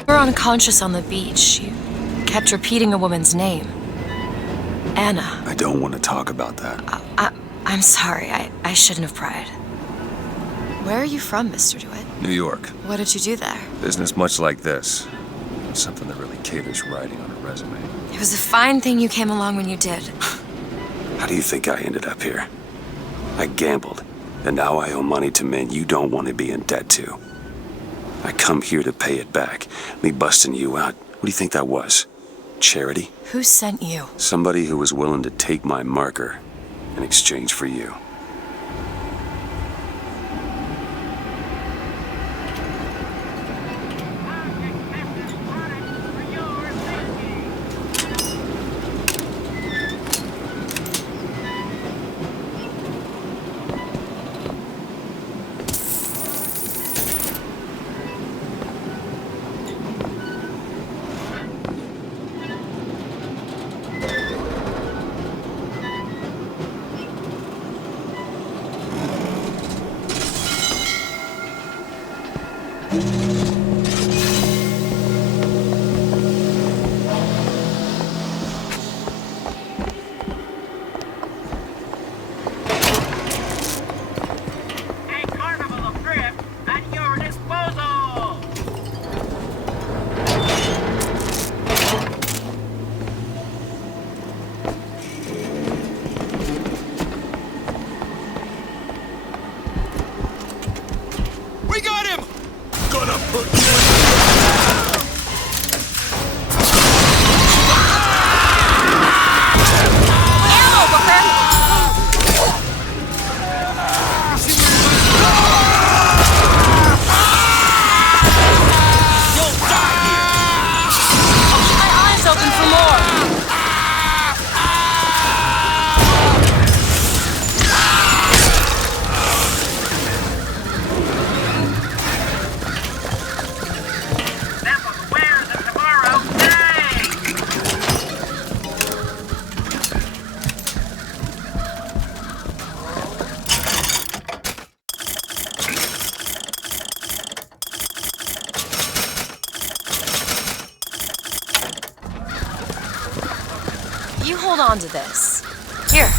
You were unconscious on the beach. You kept repeating a woman's name. Anna. I don't want to talk about that. I'm sorry. I shouldn't have pried. Where are you from, Mr. DeWitt? New York. What did you do there? Business much like this. Something that really caters writing on a resume. It was a fine thing you came along when you did. How do you think I ended up here? I gambled, and now I owe money to men you don't want to be in debt to. I come here to pay it back. Me busting you out, what do you think that was? Charity? Who sent you? Somebody who was willing to take my marker in exchange for you. You hold on to this. Here.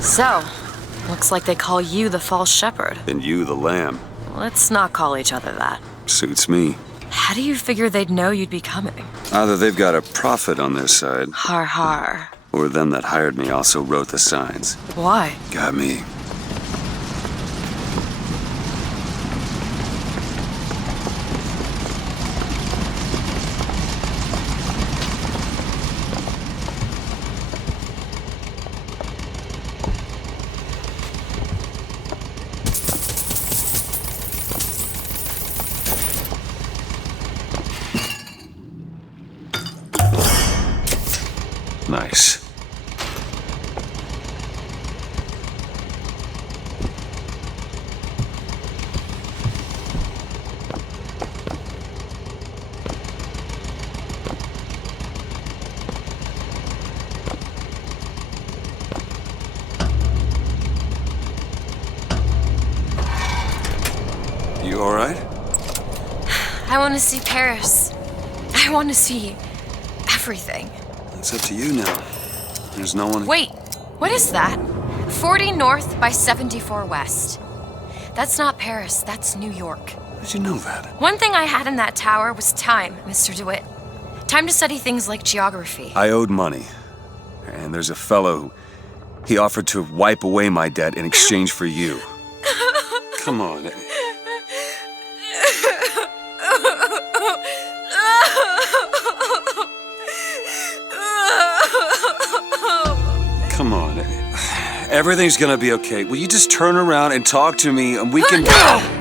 So, looks like they call you the false shepherd. And you the lamb. Let's not call each other that. Suits me. How do you figure they'd know you'd be coming? Either they've got a prophet on their side, Har har. or them that hired me also wrote the signs. Why? Got me. Nice. You all right? I want to see Paris. I want to see everything. It's up to you now. There's no one... Wait, what is that? 40 north by 74 west. That's not Paris, that's New York. How'd you know that? One thing I had in that tower was time, Mr. DeWitt. Time to study things like geography. I owed money. And there's a fellow he offered to wipe away my debt in exchange for you. Come on. Come on. Everything's gonna be okay. Will you just turn around and talk to me and we can go?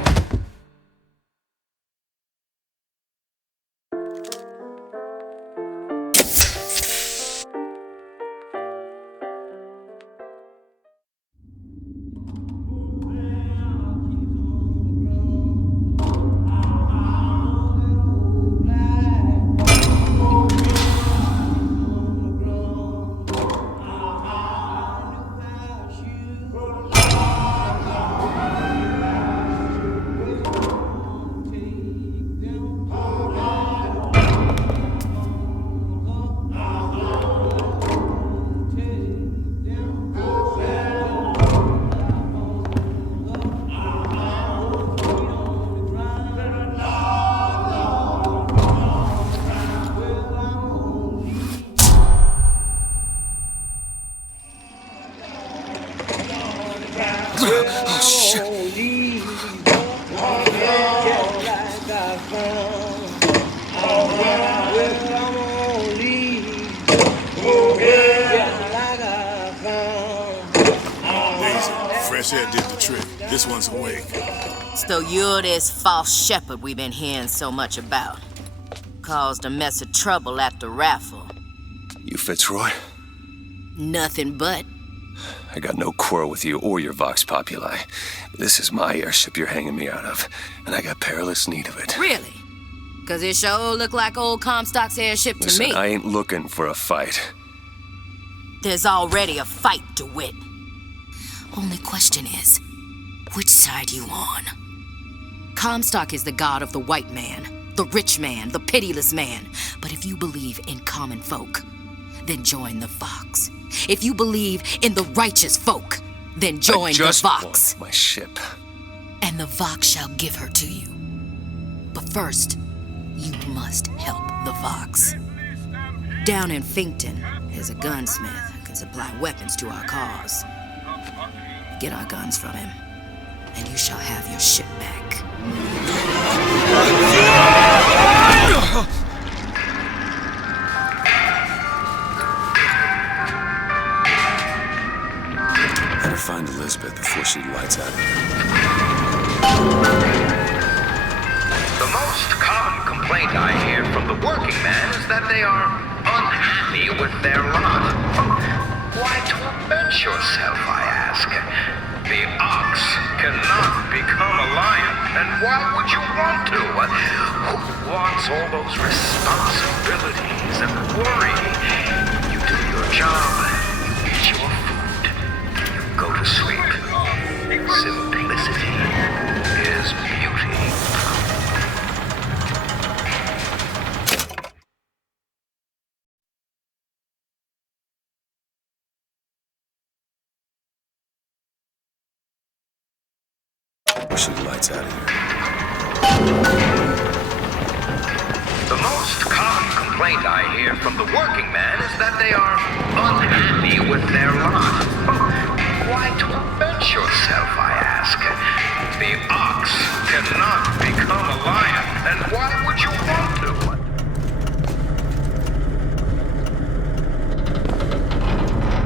Oh, shit. Fresh air did the trick. This one's awake. So you're this false shepherd we've been hearing so much about. Caused a mess of trouble at the raffle. You Fitzroy? Nothing but. I got no quarrel with you or your Vox Populi. This is my airship you're hanging me out of, and I got perilous need of it. Really? Cause it sure look like old Comstock's airship to Listen, me. I ain't looking for a fight. There's already a fight, DeWitt. Only question is, which side you on? Comstock is the god of the white man, the rich man, the pitiless man. But if you believe in common folk, then join the Vox. If you believe in the righteous folk, then join the Vox. My ship. And the Vox shall give her to you. But first, you must help the Vox. Down in Finkton, there's a gunsmith who can supply weapons to our cause. Get our guns from him, and you shall have your ship back. Better find Elizabeth before she lights out. The most common complaint I hear from the working man is that they are unhappy with their lot. Why torment yourself, I ask? The ox cannot become a lion, and why would you want to? Who wants all those responsibilities and worry? You do your job, you eat your food, you go to sleep. Simplicity is beauty. She lights out of here. The most common complaint I hear from the working man is that they are unhappy with their lot. Why torment yourself, I ask? The ox cannot become a lion, and why would you want to?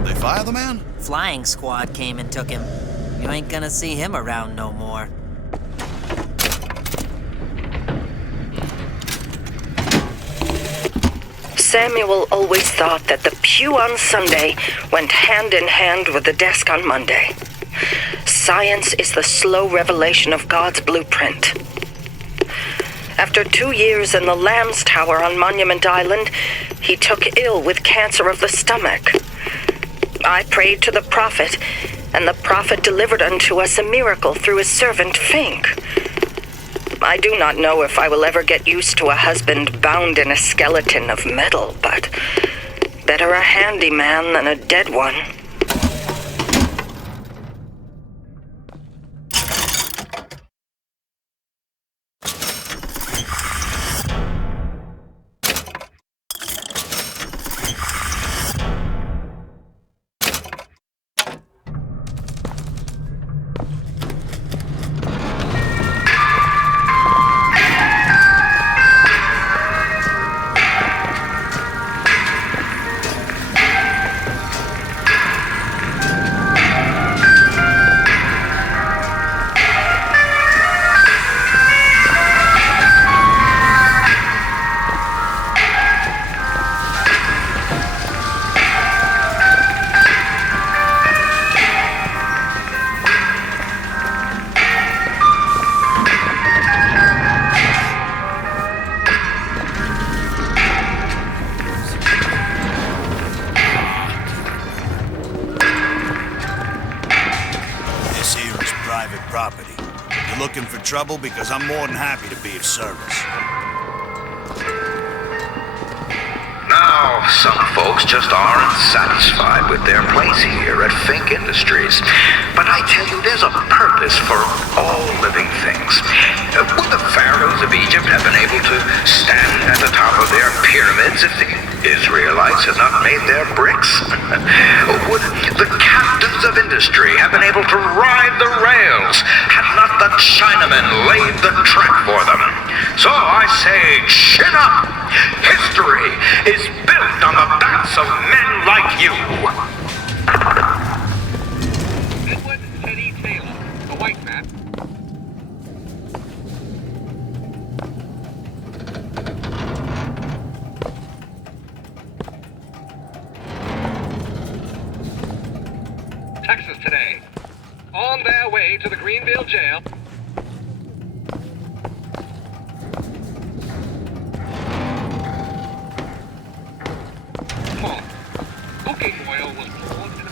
They fire the man? Flying squad came and took him. You ain't gonna see him around no more. Samuel always thought that the pew on Sunday went hand in hand with the desk on Monday. Science is the slow revelation of God's blueprint. After 2 years in the Lamb's Tower on Monument Island, he took ill with cancer of the stomach. I prayed to the prophet, and the prophet delivered unto us a miracle through his servant Fink. I do not know if I will ever get used to a husband bound in a skeleton of metal, but better a handy man than a dead one. looking for trouble because I'm more than happy to be of service. Now, some folks just aren't satisfied with their place here at Fink Industries. But I tell you, there's a purpose for all living things. Would the pharaohs of Egypt have been able to stand at the top of their pyramids if the Israelites had not made their bricks? Would the captains of industry have been able to ride the rails had not the Chinamen laid the track for them? So I say, chin up! History is built on the backs of men like you! Edward Teddy Taylor, the white man. Texas today. On their way to the Greenville jail. Cooking oil was poured in a...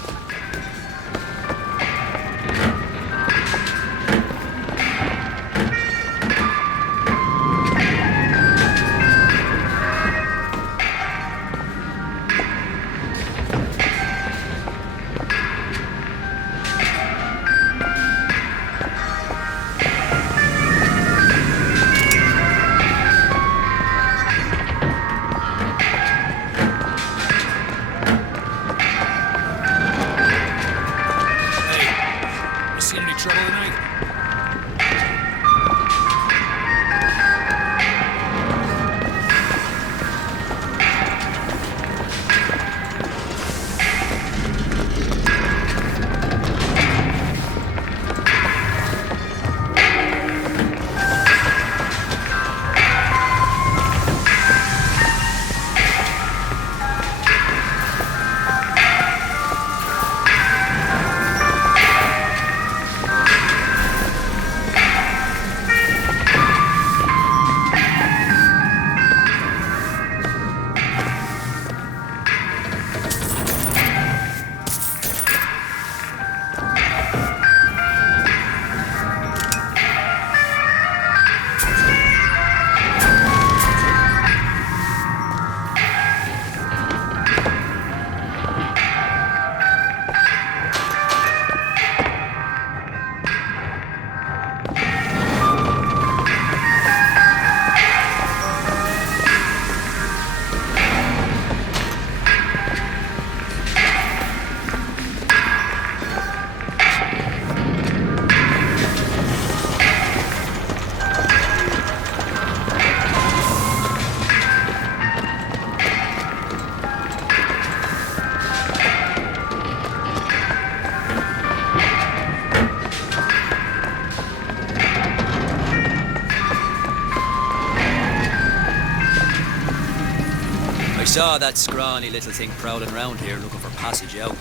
I saw that scrawny little thing prowling around here looking for passage out.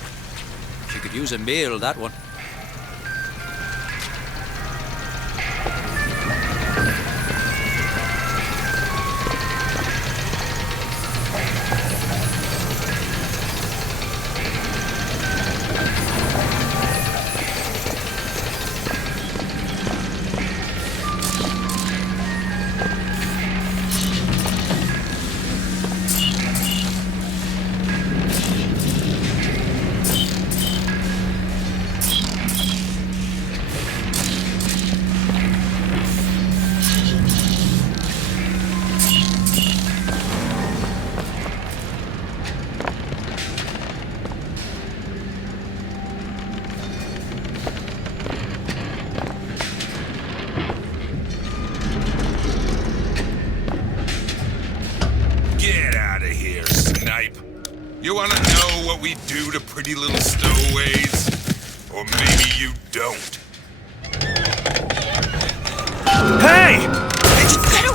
She could use a meal, that one. You wanna know what we do to pretty little stowaways? Or maybe you don't. Hey!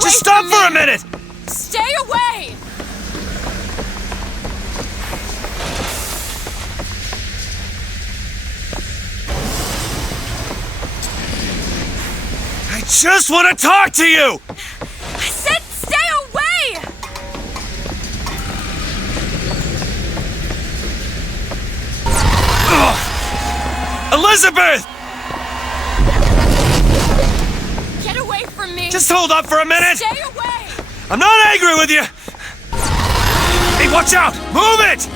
Just stop for a minute! Stay away! I just want to talk to you! I said stay away! Elizabeth! from me! Just hold up for a minute! Stay away! I'm not angry with you! Hey, watch out! Move it!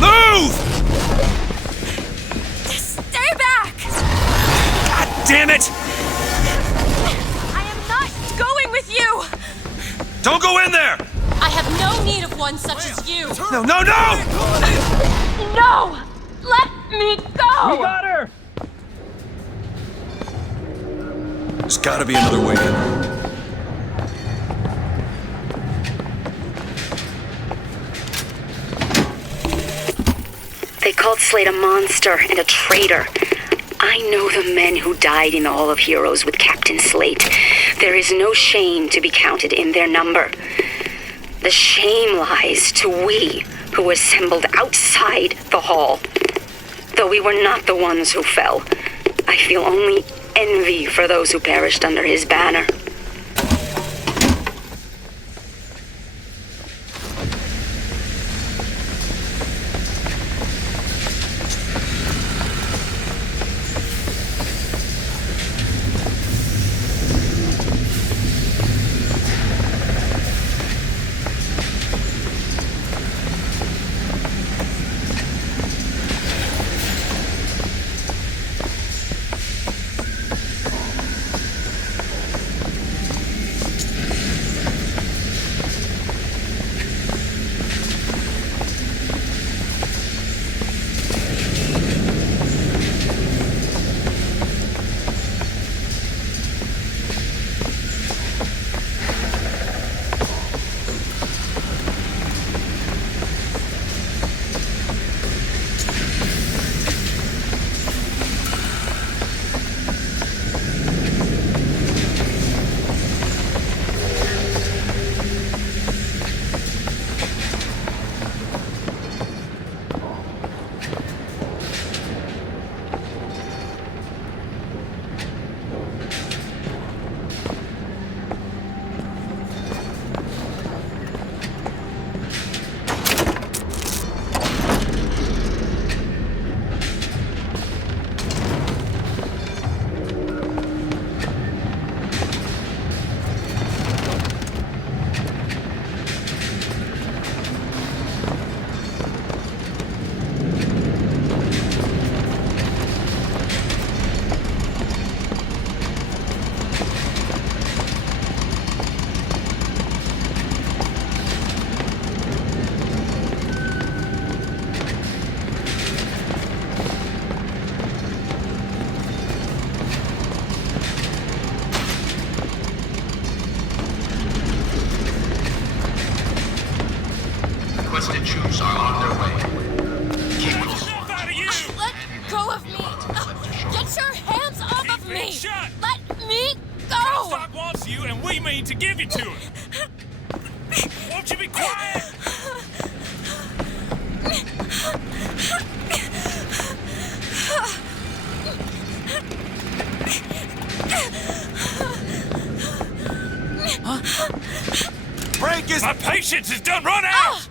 Move! Stay back! God damn it! I am not going with you! Don't go in there! I have no need of one such as you! No, no, no! No! Let me go! We got her! There's gotta be another way in. They called Slate a monster and a traitor. I know the men who died in the Hall of Heroes with Captain Slate. There is no shame to be counted in their number. The shame lies to we who assembled outside the hall. Though we were not the ones who fell, I feel only envy for those who perished under his banner. Requested troops are on their way. Keep close. Let go of me! Get your hands off of me! Let me go! Comstock wants you, and we mean to give you to him. Won't you be quiet? Break is... My patience is done run out!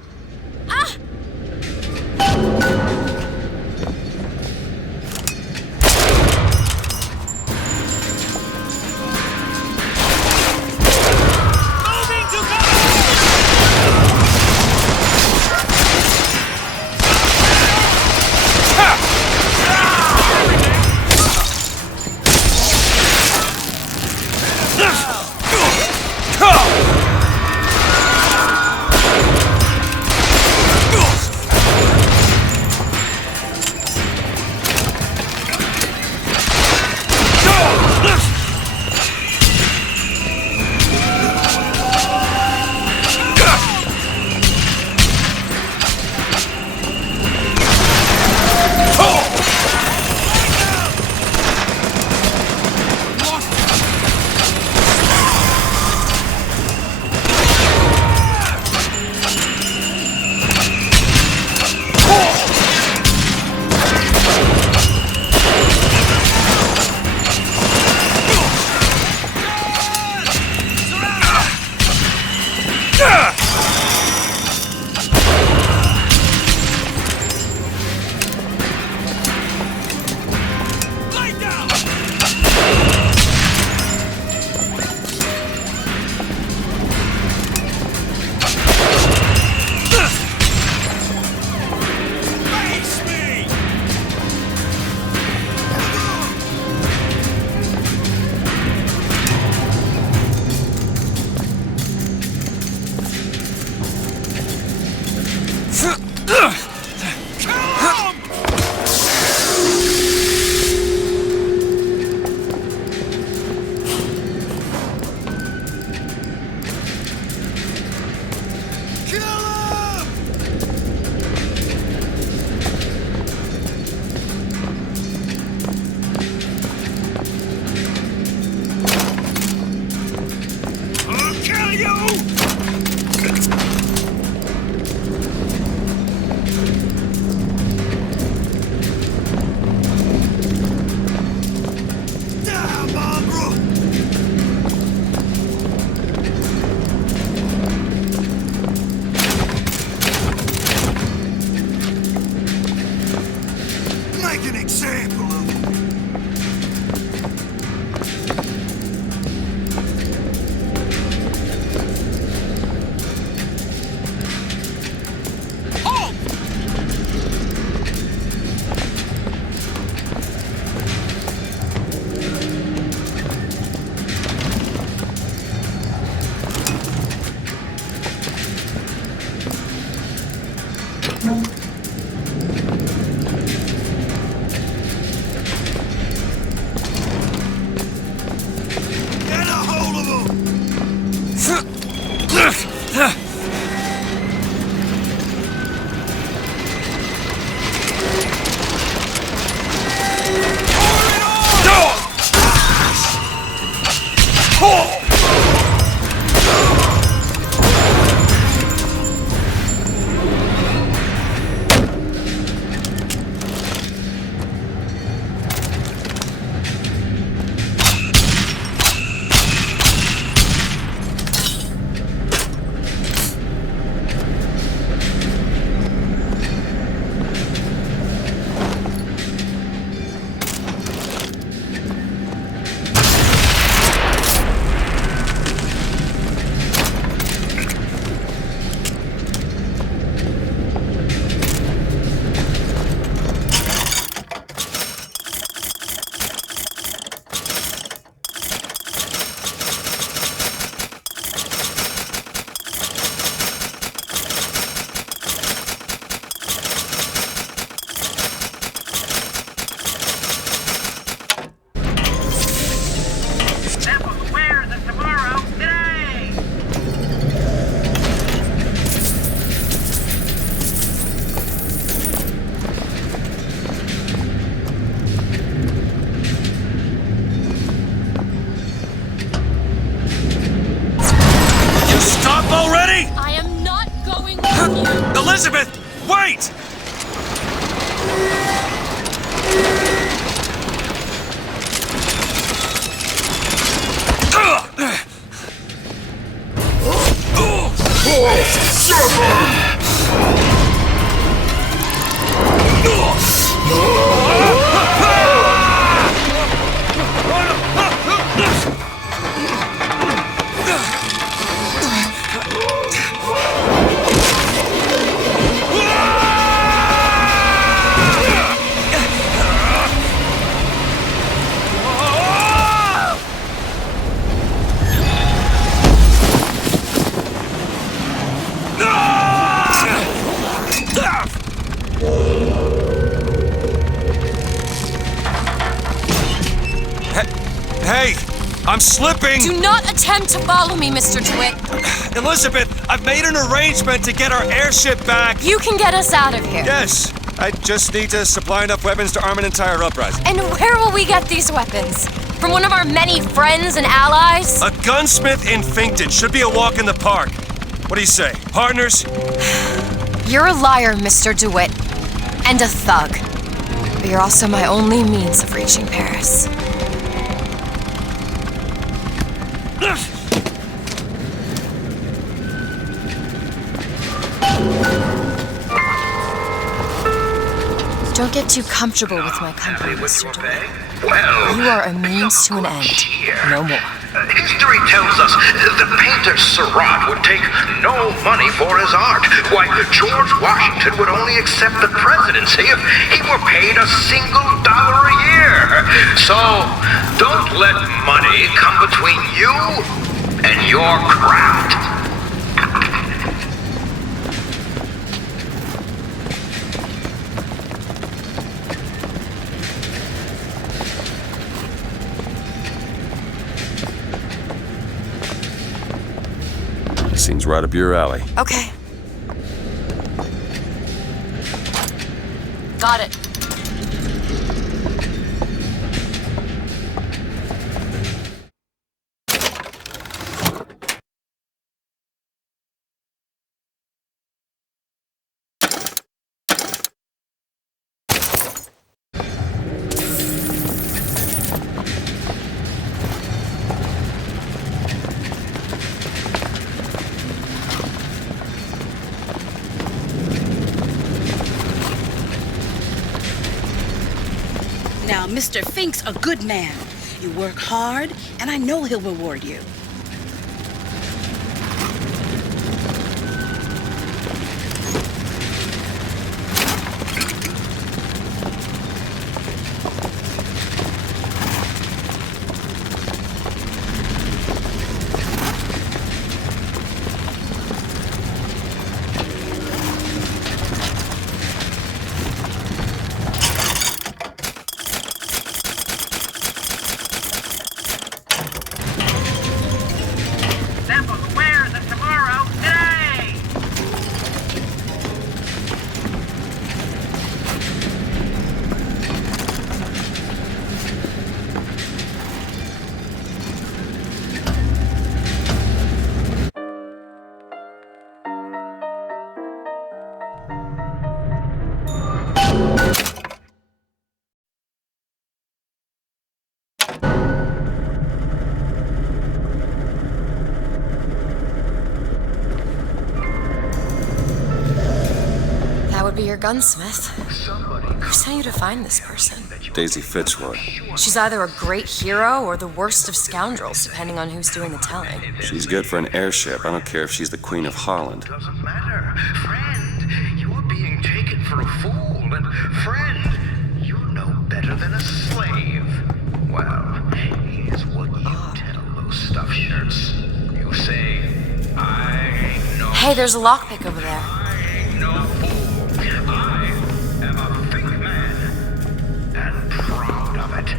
make an example of you. Elizabeth, wait! Hey, I'm slipping! Do not attempt to follow me, Mr. DeWitt. Elizabeth, I've made an arrangement to get our airship back. You can get us out of here. Yes, I just need to supply enough weapons to arm an entire uprising. And where will we get these weapons? From one of our many friends and allies? A gunsmith in Finkton should be a walk in the park. What do you say, partners? You're a liar, Mr. DeWitt. And a thug. But you're also my only means of reaching Paris. Don't get too comfortable with my company, Mr. DeWitt. Well, you are a means to an end. No more. History tells us the painter Zard would take no money for his art. Why, George Washington would only accept the presidency if he were paid $1 a year. So, don't let money come between you and your craft. Seems right up your alley. Okay. Got it. Now, Mr. Fink's a good man. You work hard, and I know he'll reward you. Be your gunsmith. Who sent you to find this person? Daisy Fitzroy. She's either a great hero or the worst of scoundrels, depending on who's doing the telling. She's good for an airship. I don't care if she's the Queen of Holland. Doesn't matter. Friend, you're being taken for a fool. And friend, you know better than a slave. Well, here's what you tell those stuffed shirts. You say, I know. Hey, there's a lockpick over there. I know fool. I am a fake man, and proud of it.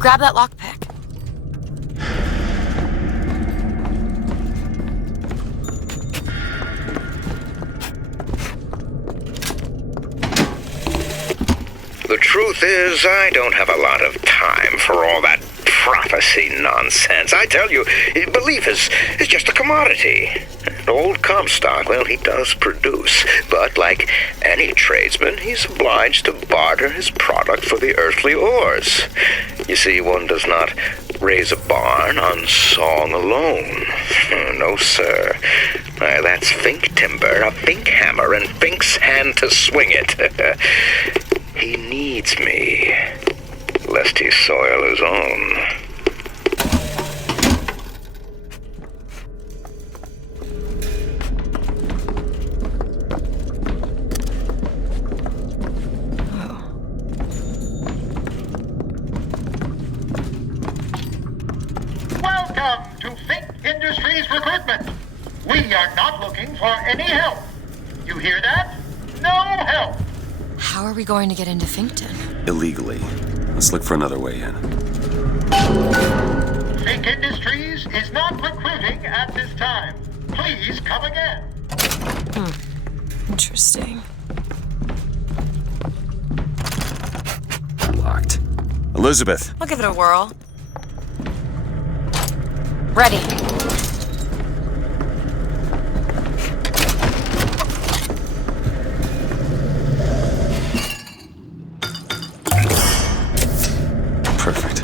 Grab that lockpick. The truth is, I don't have a lot of time for all that prophecy nonsense. I tell you, belief is just a commodity. An old Comstock, well, he does produce, but like any tradesman, he's obliged to barter his product for the earthly ores. You see, one does not raise a barn on song alone. No, sir. That's Fink timber, a Fink hammer, and Fink's hand to swing it. He needs me, lest he soil his own. Welcome to Fink Industries Recruitment. We are not looking for any help. You hear that? No help. How are we going to get into Finkton? Illegally. Let's look for another way in. Fink Industries is not recruiting at this time. Please come again. Interesting. Locked. Elizabeth! I'll give it a whirl. Ready. Perfect.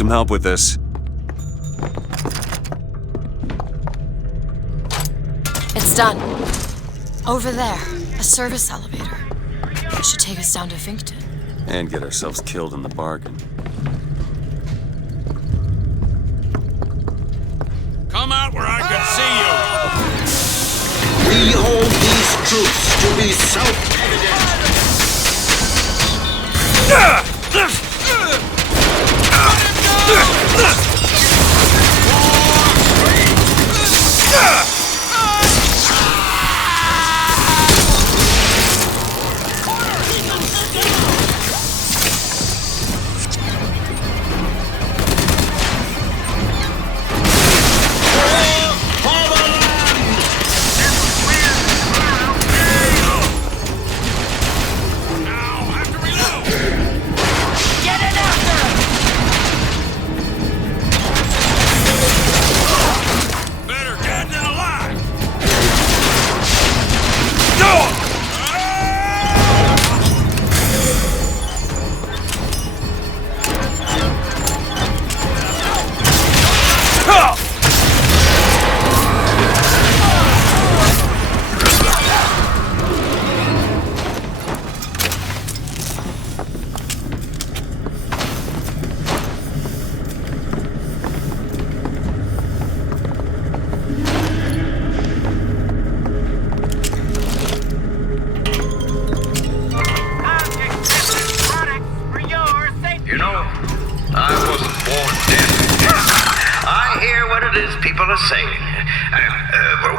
some help with this. It's done. Over there, a service elevator. It should take us down to Finkton. And get ourselves killed in the bargain. Come out where I can see you! We hold these truths to be self-evident.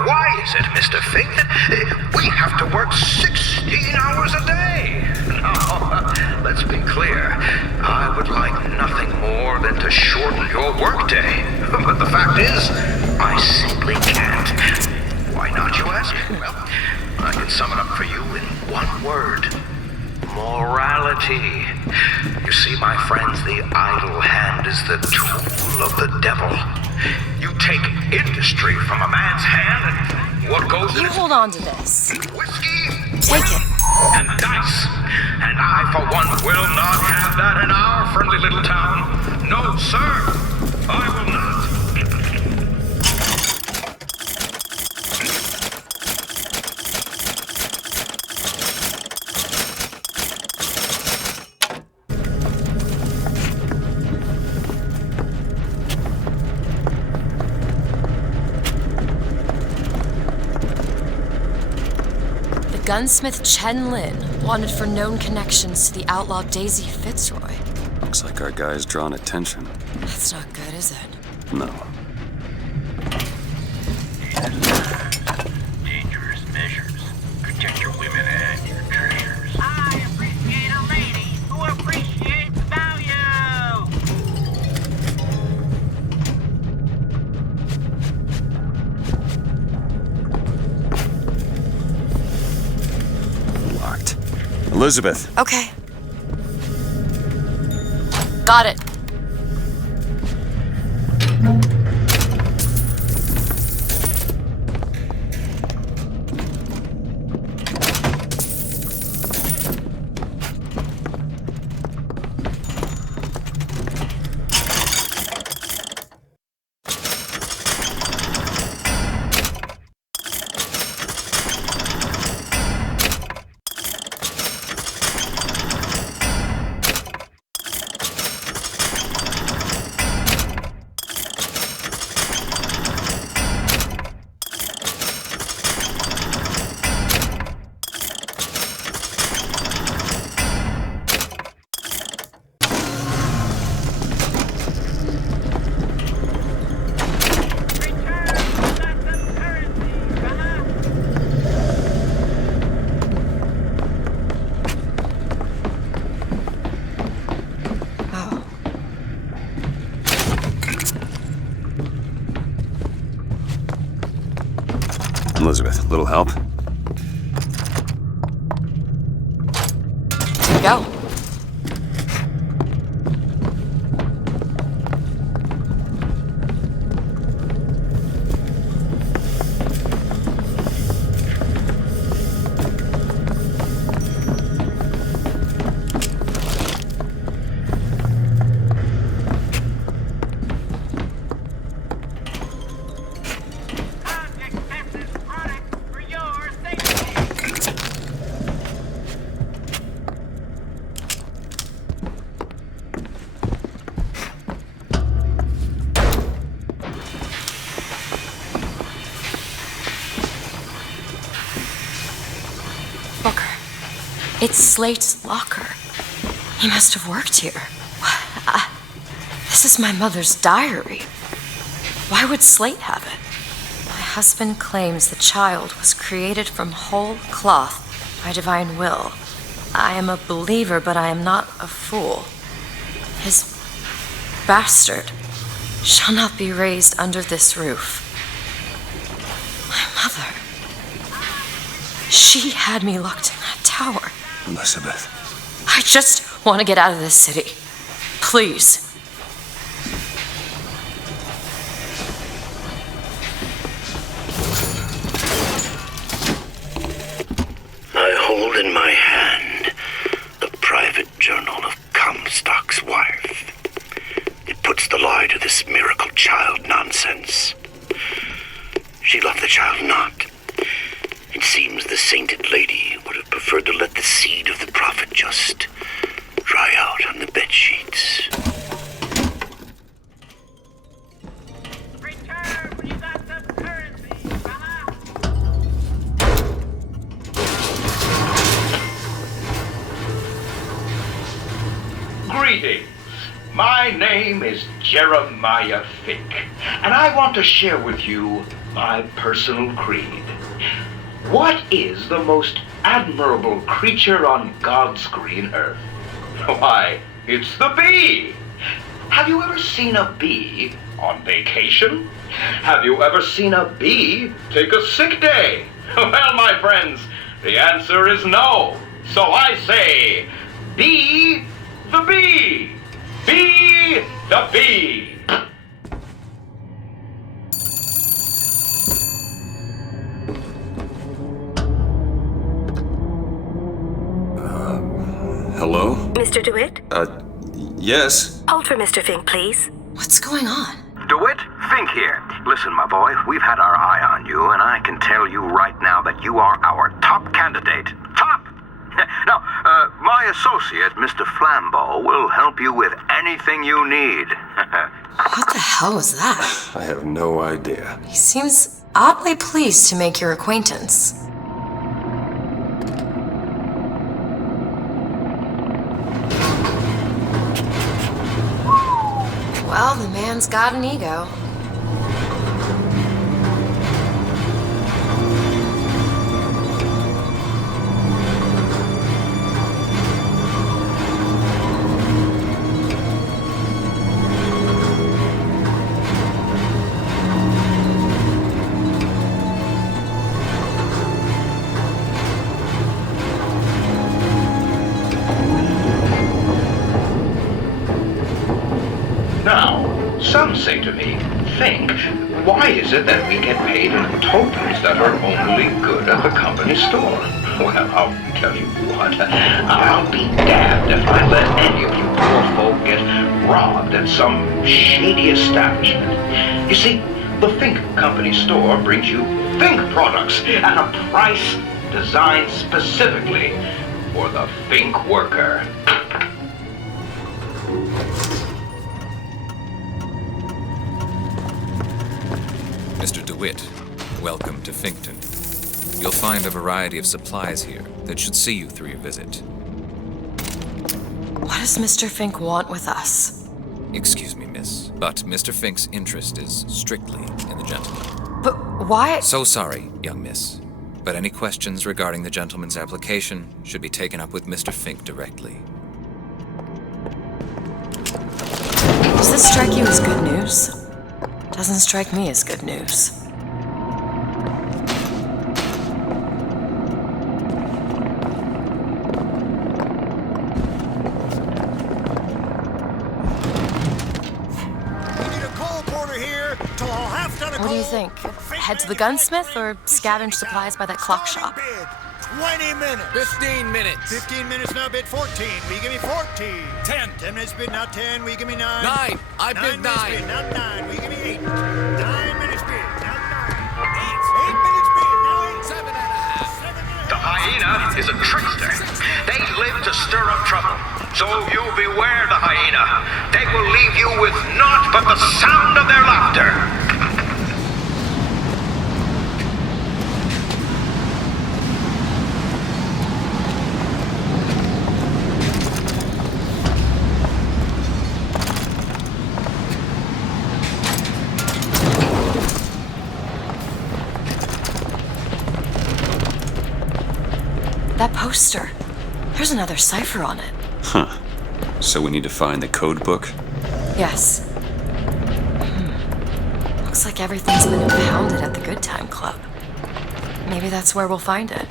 Why is it, Mr. Fink, that we have to work 16 hours a day? No, let's be clear. I would like nothing more than to shorten your workday. But the fact is, I simply can't. Why not, you ask? Well, I can sum it up for you in one word. Morality. You see, my friends, the idle hand is the tool of the devil. You take industry from a man's hand, and what goes in it? You hold on to this. Whiskey? Take it. And dice. And I, for one, will not have that in our friendly little town. No, sir. I will not. Gunsmith Chen Lin, wanted for known connections to the outlaw Daisy Fitzroy. Looks like our guy's drawn attention. That's not good, is it? No. Dangerous measures. Protect your women and your treasures. I appreciate a lady who appreciates value. Locked. Elizabeth. Okay. Got it. Elizabeth, little help? Here we go. It's Slate's locker. He must have worked here. This is my mother's diary. Why would Slate have it? My husband claims the child was created from whole cloth by divine will. I am a believer, but I am not a fool. His bastard shall not be raised under this roof. My mother. She had me locked in that tower. Elizabeth. I just want to get out of this city. Please. I hold in my hand the private journal of Comstock's wife. It puts the lie to this miracle child nonsense. She loved the child not. It seems the sainted lady would have preferred to let the seed of the prophet just dry out on the bedsheets. Return when you got some currency, brother. Greetings. My name is Jeremiah Fink, and I want to share with you my personal creed. What is the most admirable creature on God's green earth? Why, it's the bee! Have you ever seen a bee on vacation? Have you ever seen a bee take a sick day? Well, my friends, the answer is no. So I say, be the bee! Be the bee! Hello? Mr. DeWitt? Yes? Hold for Mr. Fink, please. What's going on? DeWitt, Fink here. Listen, my boy, we've had our eye on you, and I can tell you right now that you are our top candidate. Top! Now, my associate, Mr. Flambeau, will help you with anything you need. What the hell was that? I have no idea. He seems oddly pleased to make your acquaintance. Well, the man's got an ego. Some say to me, Fink, why is it that we get paid in tokens that are only good at the company store? Well, I'll tell you what, I'll be damned if I let any of you poor folk get robbed at some shady establishment. You see, the Fink Company store brings you Fink products at a price designed specifically for the Fink worker. Mr. DeWitt, welcome to Finkton. You'll find a variety of supplies here that should see you through your visit. What does Mr. Fink want with us? Excuse me, miss, but Mr. Fink's interest is strictly in the gentleman. But why? So sorry, young miss, but any questions regarding the gentleman's application should be taken up with Mr. Fink directly. Does this strike you as good news? Doesn't strike me as good news. What do you think? Head to the gunsmith or scavenge supplies by that clock shop? 20 minutes. 15 minutes. 15 minutes now, bid 14. Will you give me 14? 10. 10 minutes bid, now 10. Will you give me 9? 9. I bid 9. 9 minutes bid, now 9. Will you give me 8? 9 minutes bid, now 9. 8 minutes bid, now 8. 7.5. The hyena is a trickster. They live to stir up trouble. So you beware the hyena. They will leave you with naught but the sound of their laughter. That poster. There's another cipher on it. Huh. So we need to find the code book? Yes. Looks like everything's been impounded at the Good Time Club. Maybe that's where we'll find it.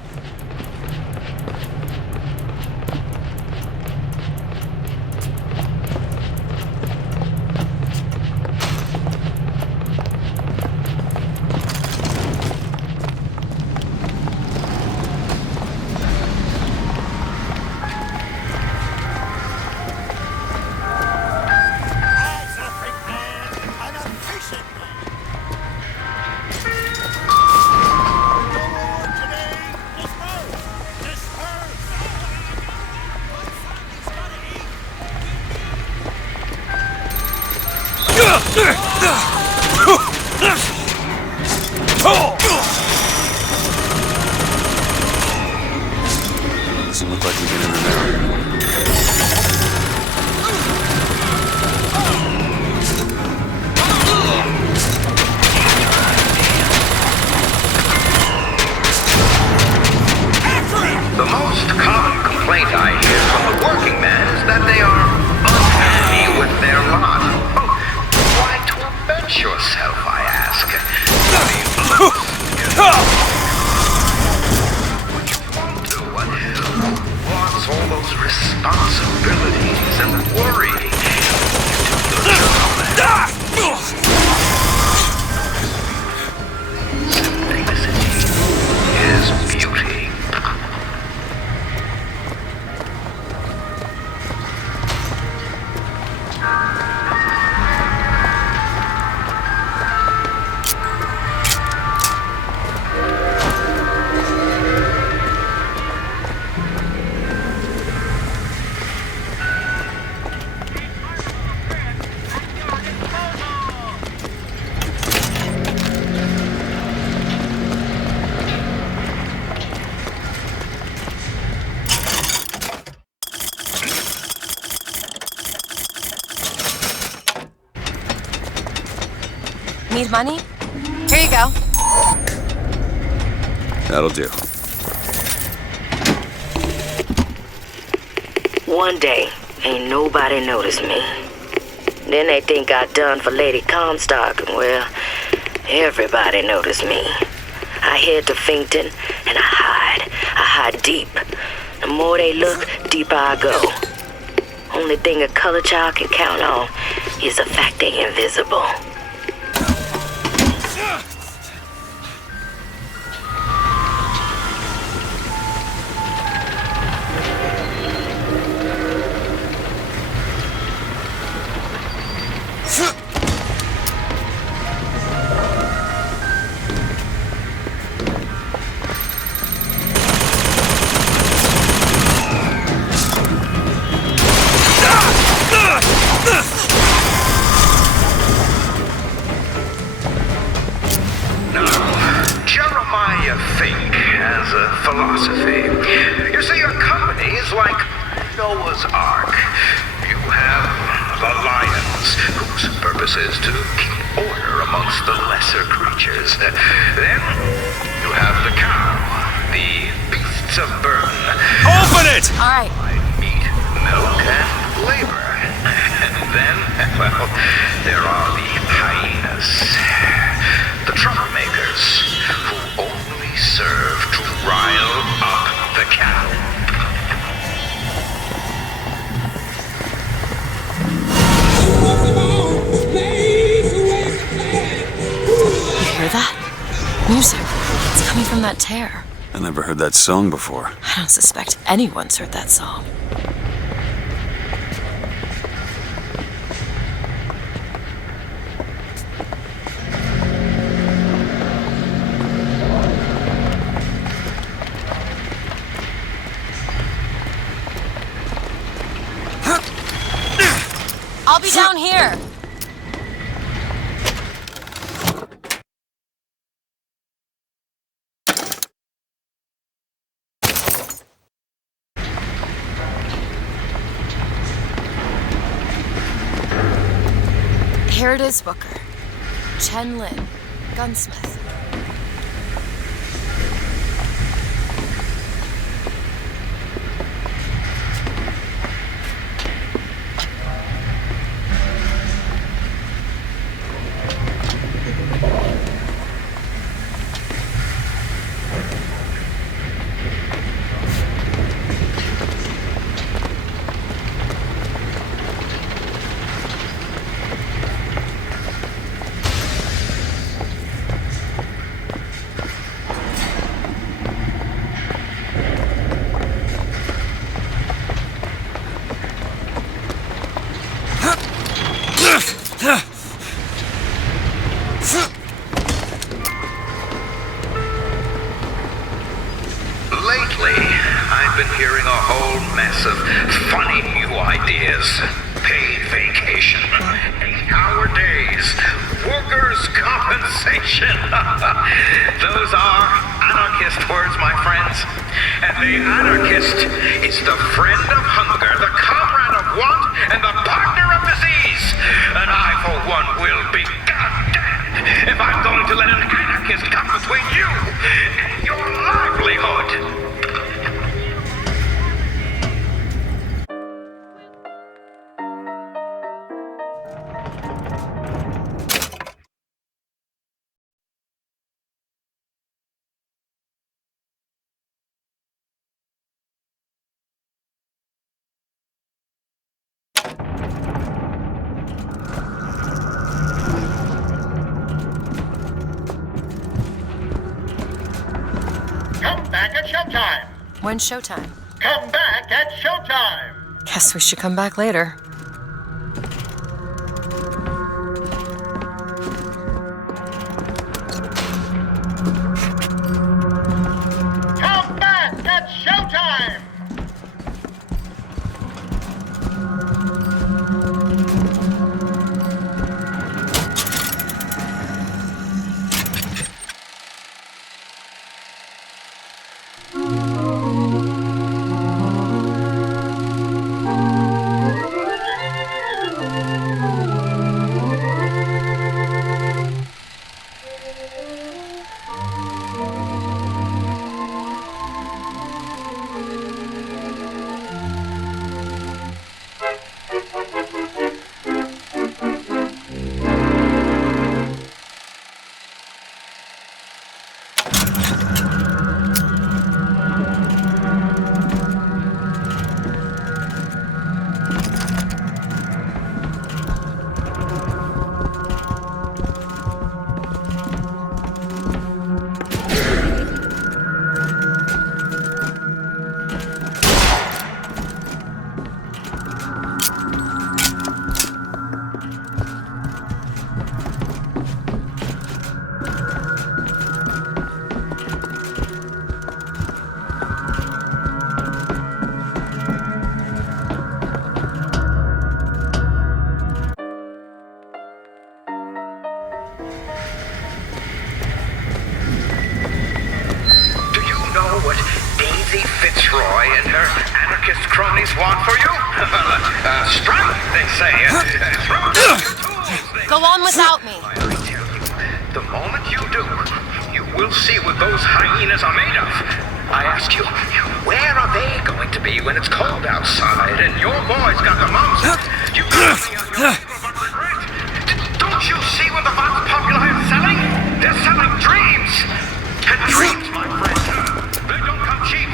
Doesn't look like we can enter now. The most common complaint I hear from the working man is that they are unhappy with their lot. Why torment yourself, I ask? What's all those responsibilities and worrying? Simplicity is beauty. Need money? Here you go. That'll do. One day, ain't nobody noticed me. Then they think I done for Lady Comstock, and well, everybody noticed me. I head to Finkton, and I hide deep. The more they look, deeper I go. Only thing a color child can count on is the fact they invisible. Philosophy. You see, your company is like Noah's Ark. You have the lions, whose purpose is to keep order amongst the lesser creatures. Then you have the cow, the beasts of burden. Open it! All right. Meat, milk, and labor. And then, well, there are the hyenas, the troublemakers, who only serve to rile up the cattle. You hear that? Music. It's coming from that tear. I never heard that song before. I don't suspect anyone's heard that song. I'll be down here. Here it is, Booker. Chen Lin, gunsmith. been hearing a whole mess of funny new ideas. Paid vacation, 8-hour days, workers' compensation. Those are anarchist words, my friends. And the anarchist is the friend of hunger, the comrade of want, and the partner of disease. And I, for one, will be goddamned if I'm going to let an anarchist come between you and your livelihood. Come back at showtime. When's showtime? Come back at showtime. Guess we should come back later. Come back at showtime. Fitzroy and her anarchist cronies want for you? Strike, they say. Go on without me. I tell you, the moment you do, you will see what those hyenas are made of. I ask you, where are they going to be when it's cold outside and your boy's got the mumps? You don't you see what the Vox Populi are selling? They're selling dreams. And dreams, my friend, they don't come cheap.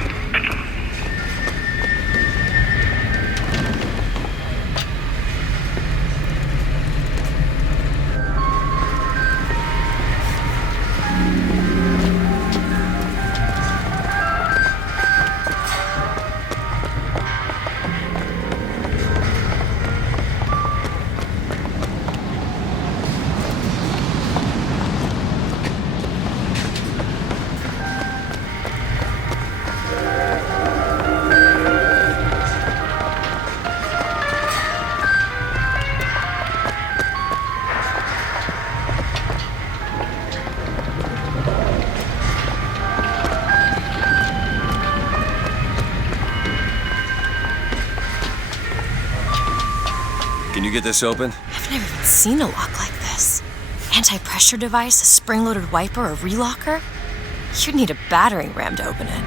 Can you get this open? I've never even seen a lock like this. Anti-pressure device, a spring-loaded wiper, a relocker? You'd need a battering ram to open it.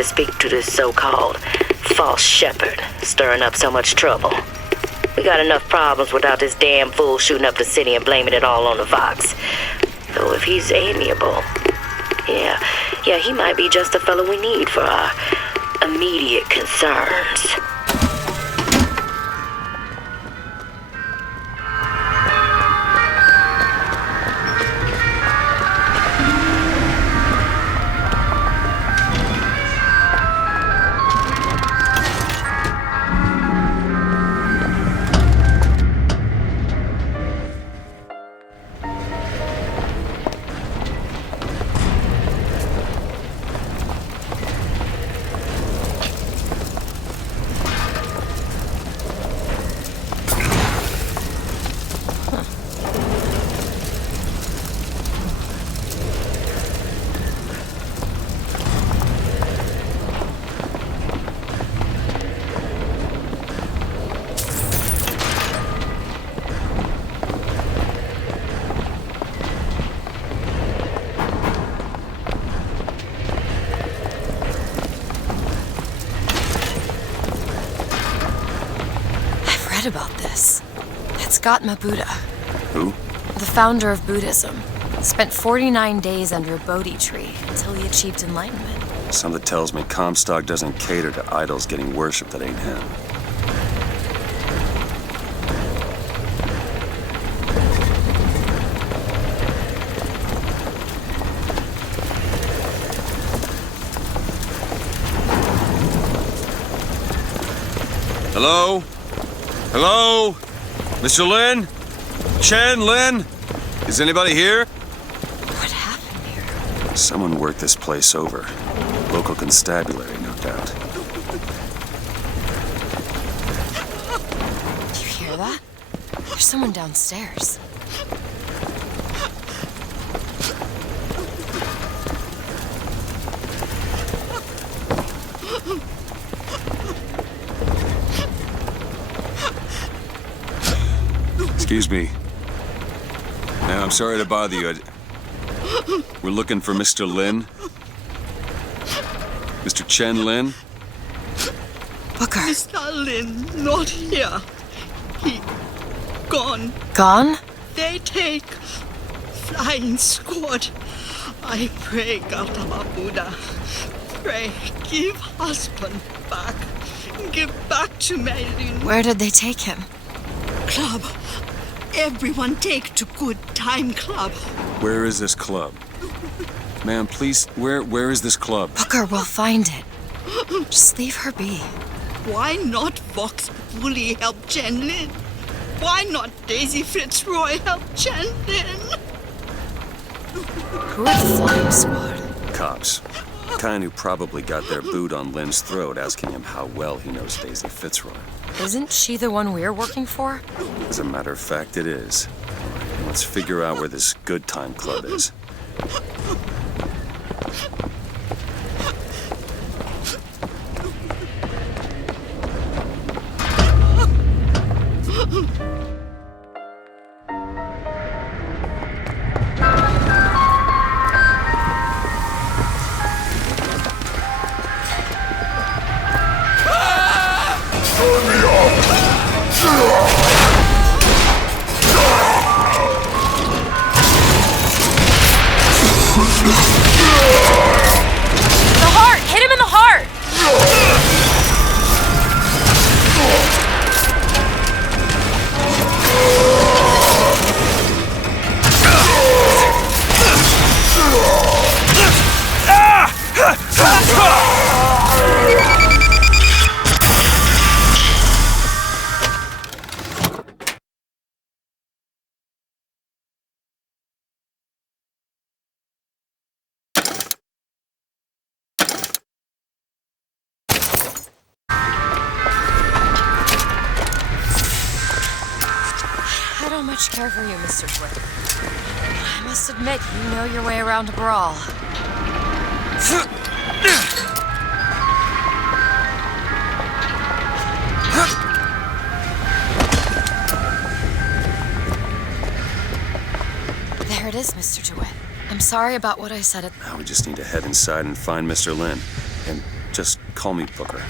to speak to this so-called false shepherd, stirring up so much trouble. We got enough problems without this damn fool shooting up the city and blaming it all on the Fox. Though if he's amiable, yeah, he might be just the fellow we need for our immediate concerns. About this. That's Gautama Buddha. Who? The founder of Buddhism. Spent 49 days under a Bodhi tree until he achieved enlightenment. Something tells me Comstock doesn't cater to idols getting worshipped that ain't him. Hello? Hello? Mr. Lin? Chen, Lin? Is anybody here? What happened here? Someone worked this place over. Local constabulary, no doubt. Do you hear that? There's someone downstairs. Excuse me. Now, I'm sorry to bother you. We're looking for Mr. Lin. Mr. Chen Lin. Booker. Mr. Lin, not here. He gone. Gone? They take flying squad. I pray, Gautama Buddha. Pray, give husband back. Give back to Maylin. Where did they take him? Club. Everyone take to Good Time Club. Where is this club? Ma'am, please, where is this club? Booker, we'll find it. Just leave her be. Why not Vox Bully help Chen Lin? Why not Daisy Fitzroy help Chen Lin? Who are the flying squad? Cops. Kind who probably got their boot on Lin's throat asking him how well he knows Daisy Fitzroy. Isn't she the one we're working for? As a matter of fact, it is. Let's figure out where this Good Time Club is. Care for you, Mr. DeWitt. I must admit, you know your way around a brawl. There it is, Mr. DeWitt. I'm sorry about what I said at... Now we just need to head inside and find Mr. Lin. And Just call me Booker.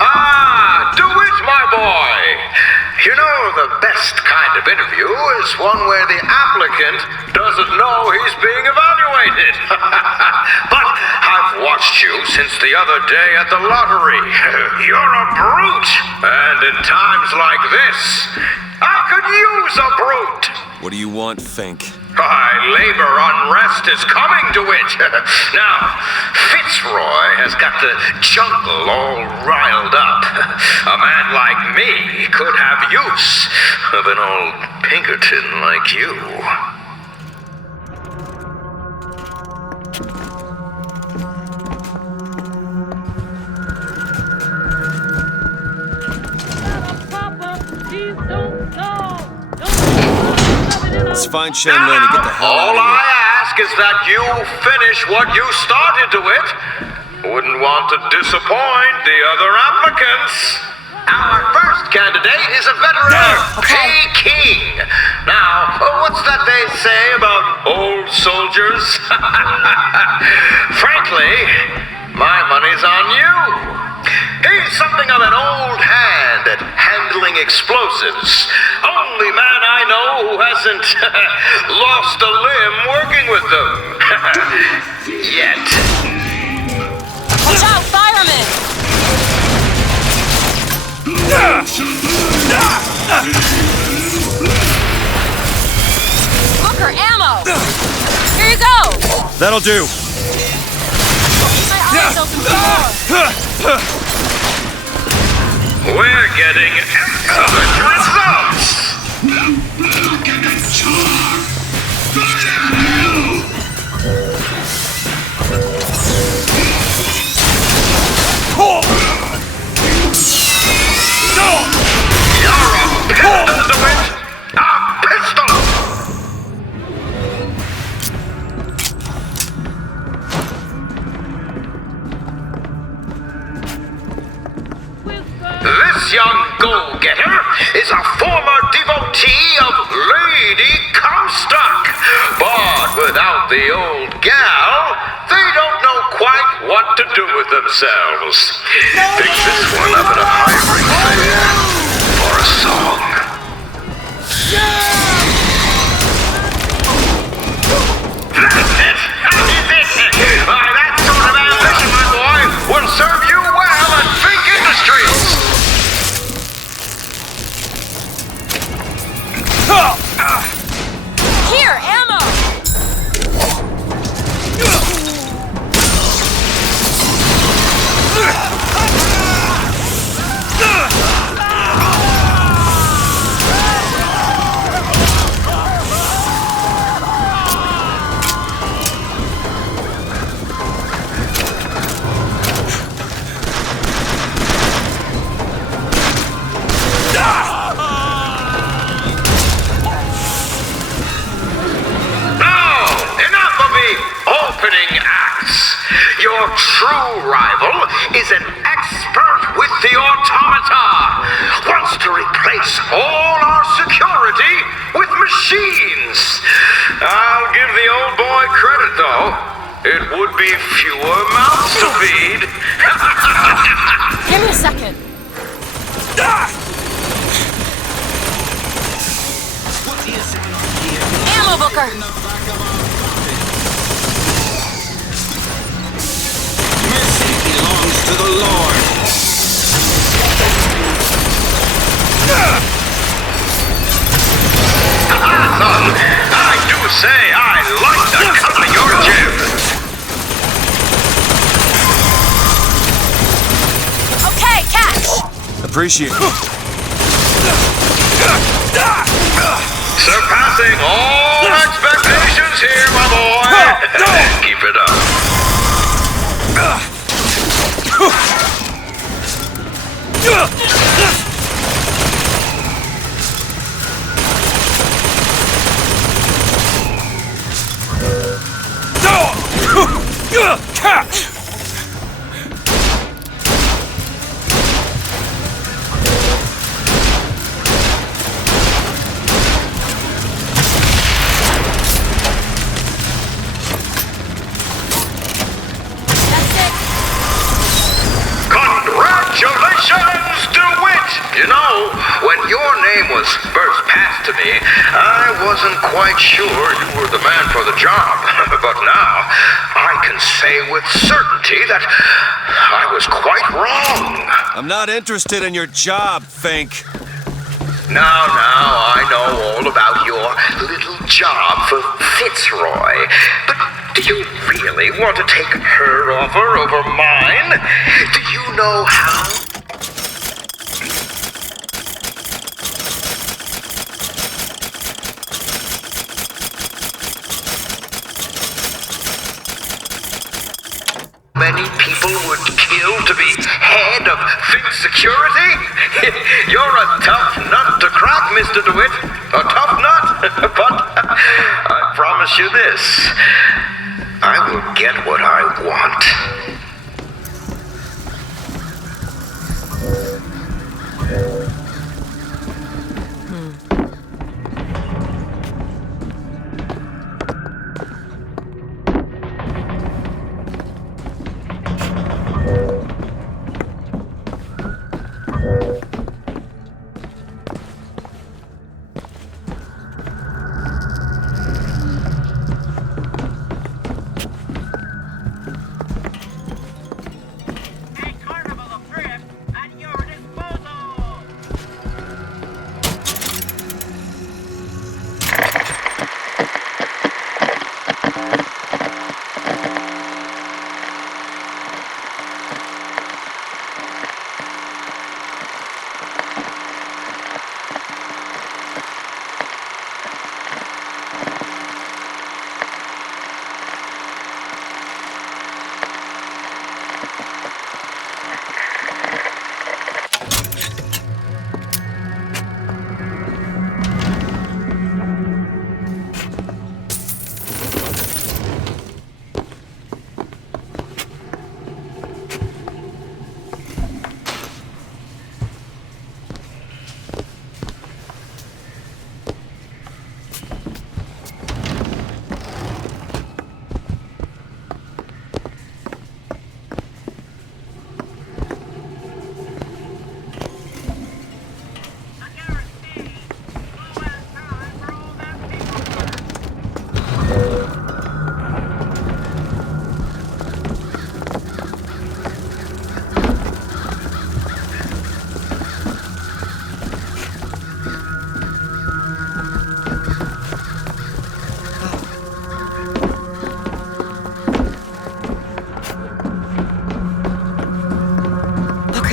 Ah, DeWitt, my boy! You know, the best kind of interview is one where the applicant doesn't know he's being evaluated. But I've watched you since the other day at the lottery. You're a brute! And in times like this, I could use a brute! What do you want, Fink? Labor unrest is coming to it. Now, Fitzroy has got the jungle all riled up. A man like me could have use of an old Pinkerton like you. Let's find Shanley and get the hell out of All here. I ask is that you finish what you started, DeWitt. Wouldn't want to disappoint the other applicants. Our first candidate is a veteran, Peking. Now, what's that they say about old soldiers? Frankly, my money's on you. He's something of an old hand at handling explosives. Only man I know who hasn't lost a limb working with them. Yet. Watch out, firemen! Booker, ammo! Here you go! That'll do. Keep my eyes open for more! We're getting excellent results! This young go-getter is a former devotee of Lady Comstock. But without the old gal, they don't know quite what to do with themselves. Pick this one up at a hiring fair for a song. Why, that sort of ambition, my boy, will serve you well at Fink Industries. Here, ammo! Your true rival is an expert with the automata. Wants to replace all our security with machines. I'll give the old boy credit, though. It would be fewer mouths to feed. Give me a second. Ammo, Booker! To the Lord. I do say I like the cut of your jib. Okay, catch! Appreciate it. Surpassing all expectations here, my boy. Keep it up. when your name was first passed to me, I wasn't quite sure you were the man for the job. But now, I can say with certainty that I was quite wrong. I'm not interested in your job, Fink. Now, I know all about your little job for Fitzroy. But do you really want to take her offer over mine? Do you know how? Many people would kill to be head of Fink Security? You're a tough nut to crack, Mr. DeWitt. A tough nut. But I promise you this. I will get what I want.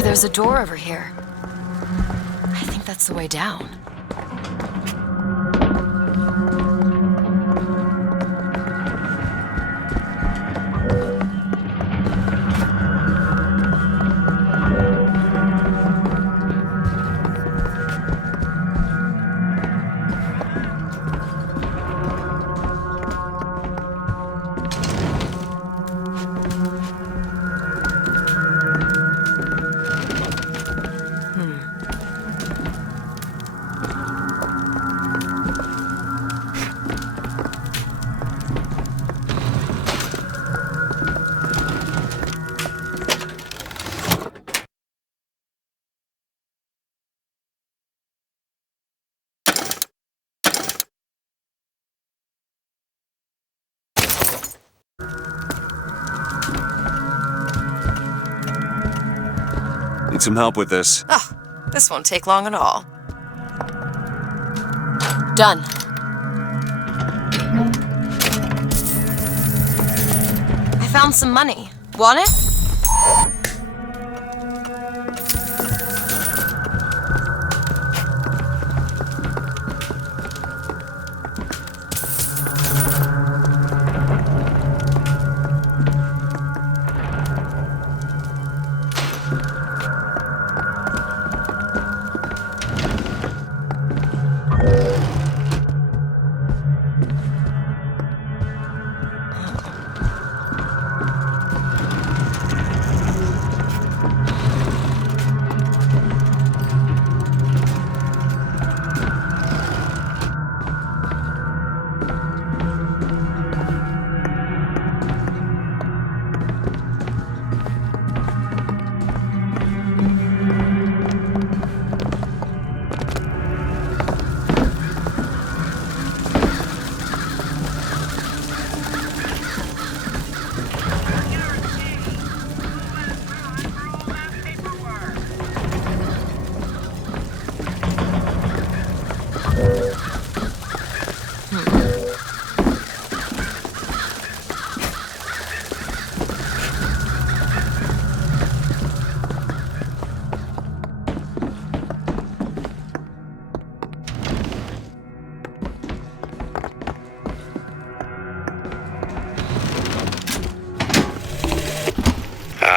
There's a door over here. I think that's the way down. Need some help with this. Oh, this won't take long at all. Done. I found some money. Want it?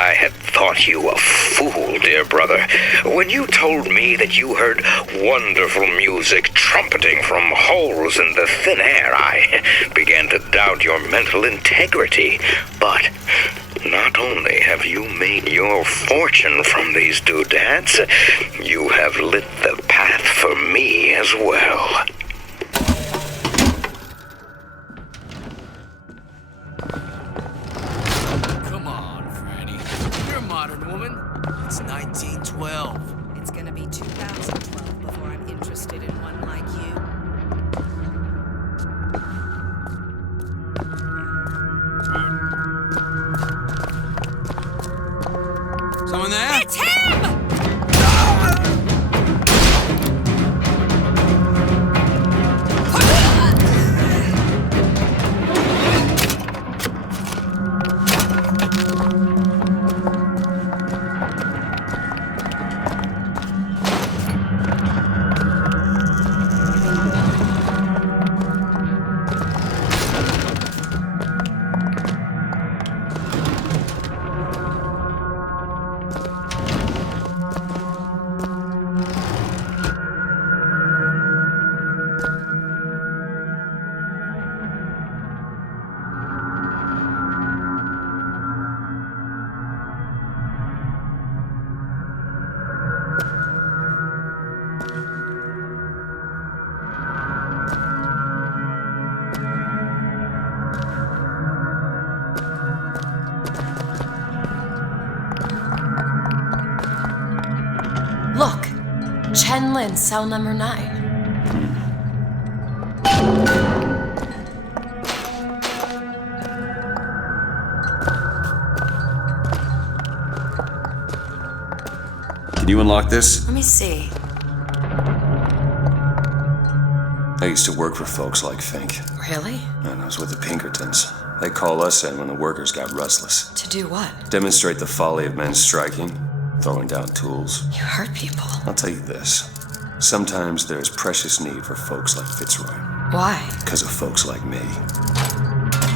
I had thought you a fool, dear brother, when you told me that you heard wonderful music trumpeting from holes in the thin air. I began to doubt your mental integrity. But not only have you made your fortune from these doodads, you have lit the path for me as well. It's 1912. It's gonna be 2012 before I'm interested in one like you. Someone there? It's him! Look, Chen Lin, cell number 9. Can you unlock this? Let me see. I used to work for folks like Fink. Really? And I was with the Pinkertons. They call us in when the workers got restless. To do what? Demonstrate the folly of men striking, throwing down tools. You hurt people. I'll tell you this. Sometimes there's precious need for folks like Fitzroy. Why? Because of folks like me.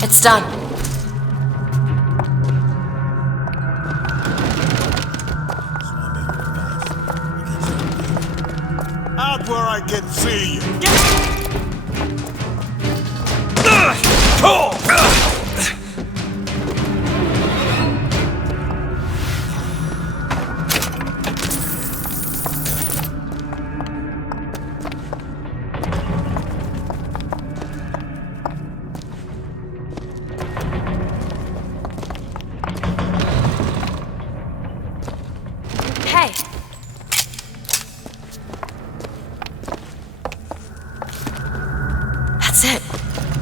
It's done. Out where I can see you. Hey. That's it.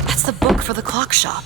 That's the book for the clock shop.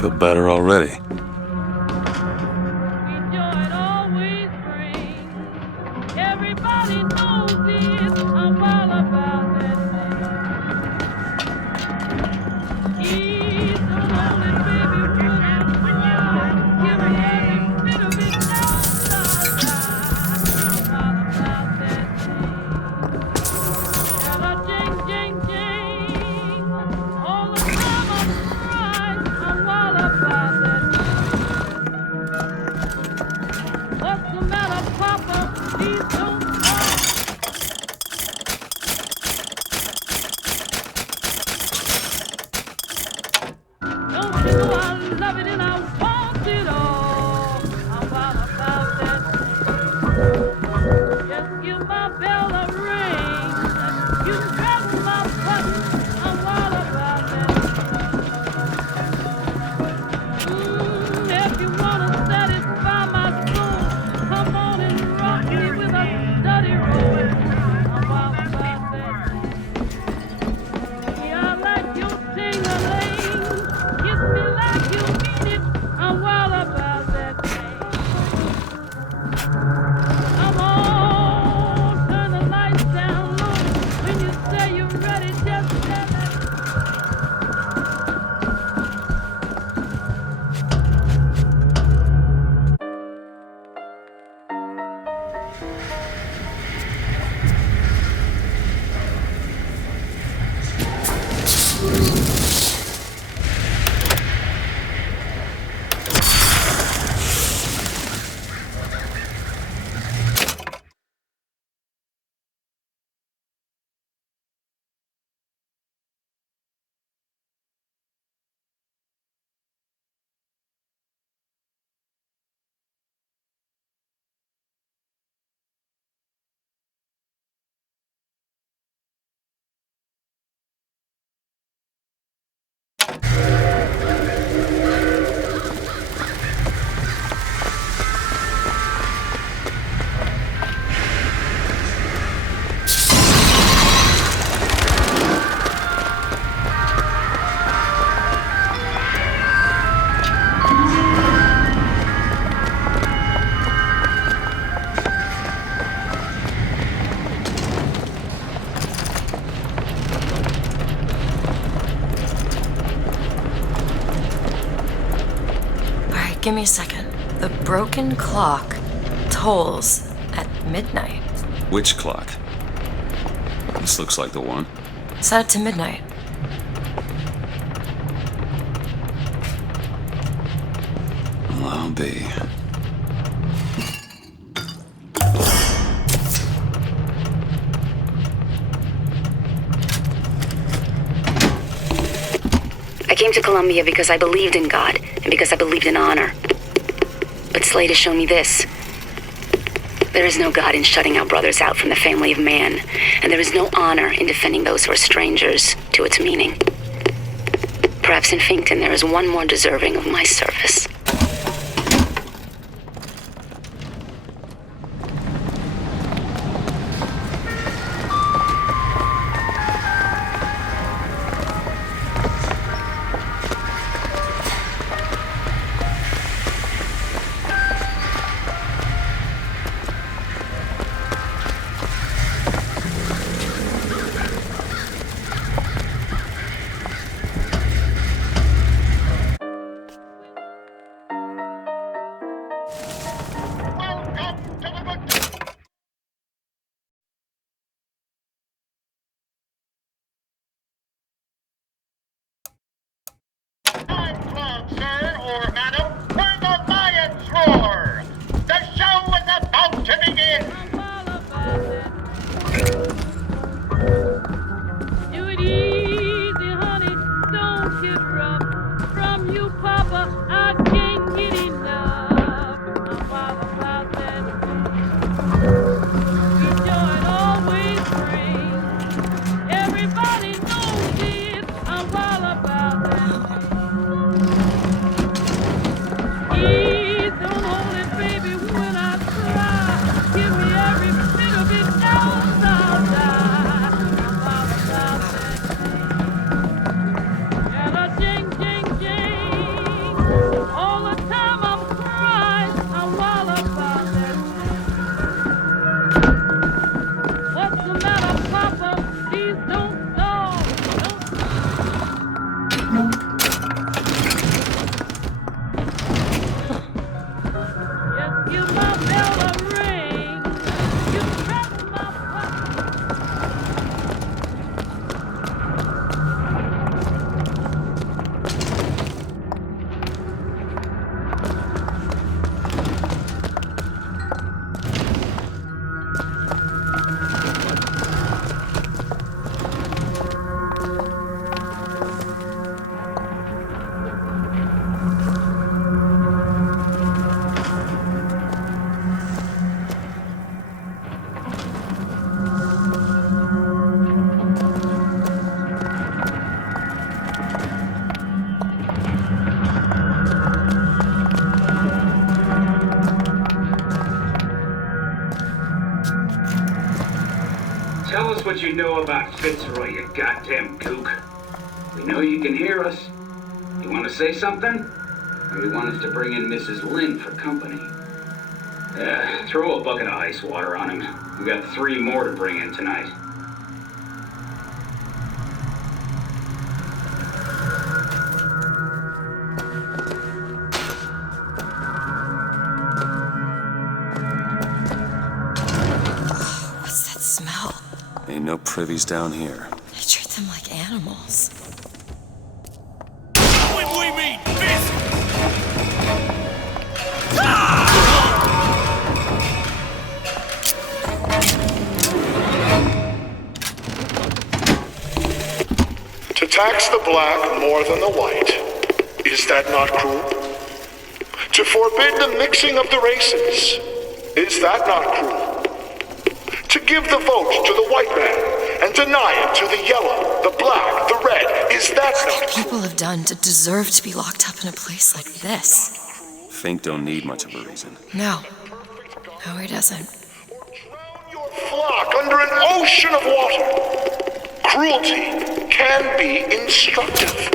Feel better already. Give me a second. The broken clock tolls at midnight. Which clock? This looks like the one. Set it to midnight. Well, I'll be. I came to Columbia because I believed in God and because I believed in honor. But Slate has shown me this. There is no God in shutting our brothers out from the family of man, and there is no honor in defending those who are strangers to its meaning. Perhaps in Finkton there is one more deserving of my service. Sir or madam, where the lions roar! The show is about to begin! Do it easy, honey, don't get rough. From you, Papa, I can't get enough. I'm wild about that. Your joy always brings. Everybody knows it. I'm wild about that. Please don't hold it, baby, when I cry. Give me every bit of it, else I'll die. I'm wild about that thing. And a jing, jing, jing. All the time I'm crying, I'm wild about that thing. What's the matter, Papa? Please don't stall. Just give my bell a ring. You press my button. Tell us what you know about Fitzroy, you goddamn kook. We know you can hear us. You want to say something? Or you want us to bring in Mrs. Lynn for company? Throw a bucket of ice water on him. We got 3 more to bring in tonight. What's that smell? Ain't no privies down here. I treat them like animals. When we meet business! To tax the black more than the white, is that not cruel? To forbid the mixing of the races, is that not cruel? To give the vote to the white man and deny it to the yellow, the black, the red, is that not cruel? People have done to deserve to be locked up in a place like this. Fink don't need much of a reason. No. No, he doesn't. Flock under an ocean of water. Cruelty can be instructive.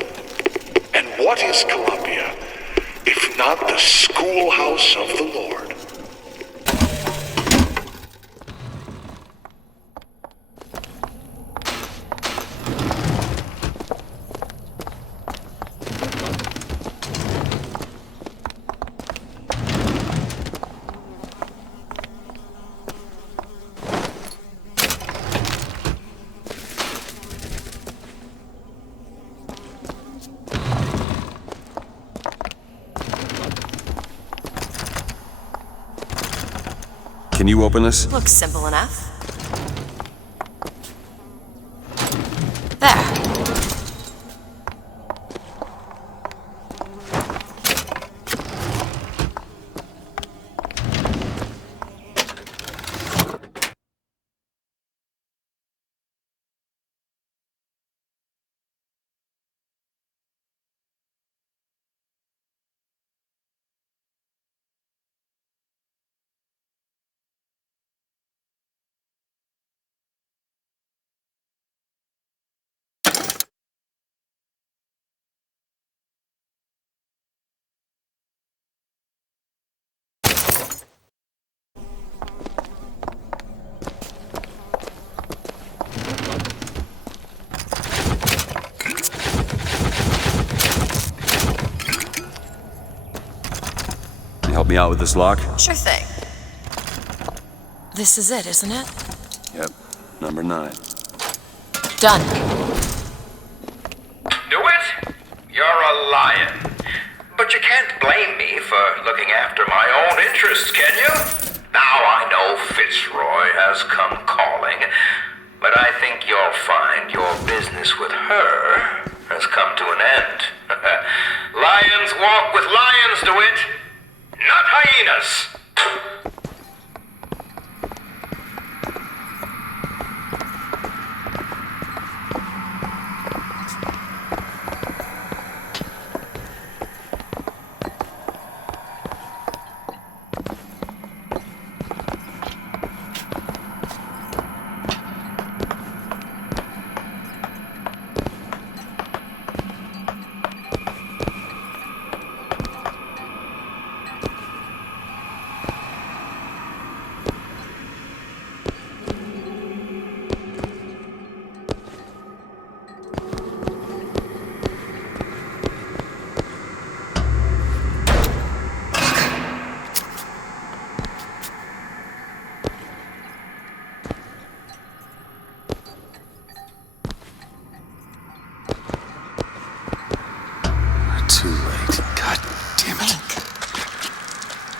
And what is Columbia, if not the schoolhouse of the Lord? Can you open this? Looks simple enough. There. Help me out with this lock? Sure thing. This is it, isn't it? Yep. Number 9. Done. DeWitt, you're a lion. But you can't blame me for looking after my own interests, can you? Now I know Fitzroy has come calling, but I think you'll find your business with her has come to an end. Lions walk with lions, DeWitt, not hyenas. Too late. God damn it.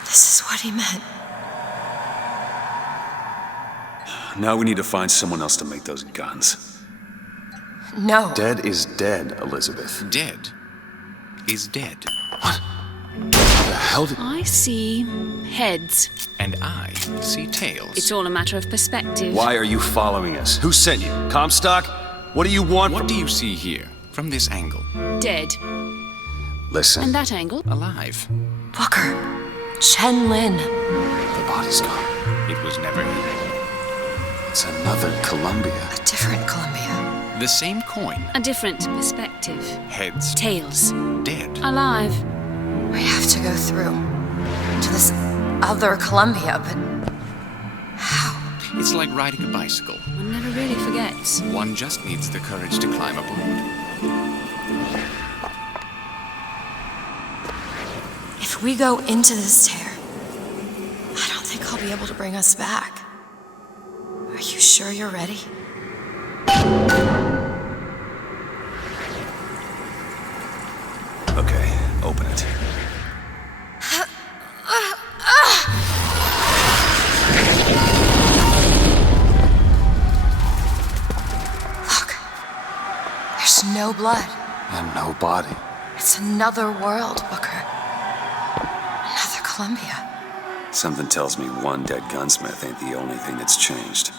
This is what he meant. Now we need to find someone else to make those guns. No. Dead is dead, Elizabeth. Dead is dead. What? The hell did... I see heads. And I see tails. It's all a matter of perspective. Why are you following us? Who sent you? Comstock? What do you want What from... do you see here, from this angle? Dead. Listen. And that angle? Alive. Booker. Chen Lin. The body's gone. It was never here. It's another Columbia. A different Columbia. The same coin. A different perspective. Heads. Tails. Dead. Alive. We have to go through to this other Columbia, but how? It's like riding a bicycle. One never really forgets. One just needs the courage to climb aboard. If we go into this tear, I don't think I'll be able to bring us back. Are you sure you're ready? Okay, open it. Look. There's no blood. And no body. It's another world, Booker. Another Columbia. Something tells me one dead gunsmith ain't the only thing that's changed.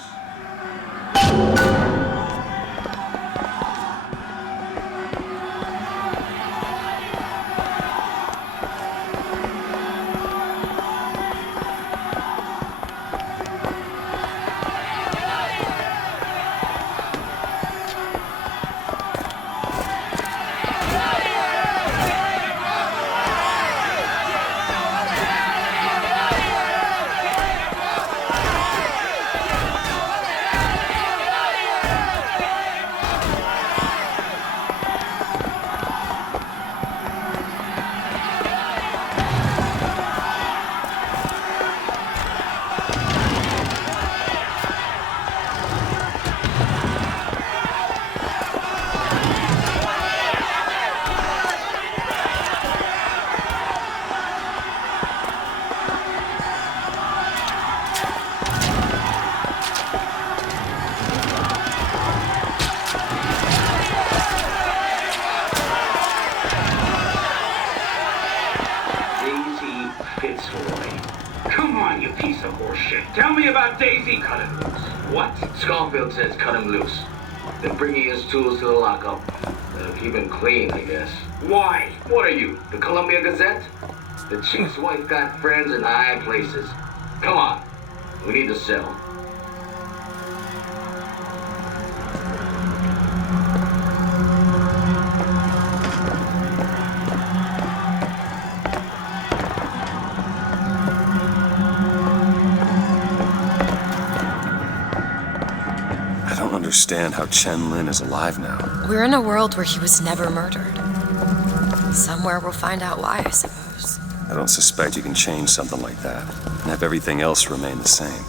of horse shit. Tell me about Daisy. Cut him loose. What? Schofield says cut him loose. Then bringing his tools to the lockup. That'll keep him clean, I guess. Why? What are you, the Columbia Gazette? The chief's wife got friends in high places. Come on. We need to settle. I don't understand how Chen Lin is alive now. We're in a world where he was never murdered. Somewhere we'll find out why, I suppose. I don't suspect you can change something like that and have everything else remain the same.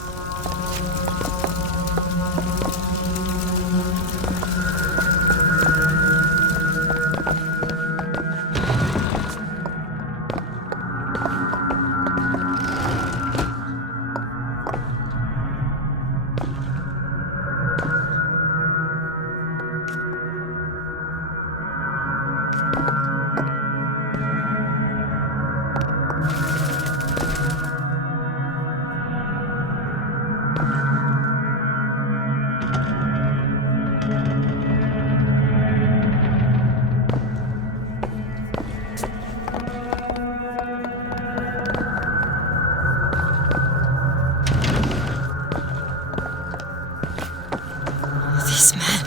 These men.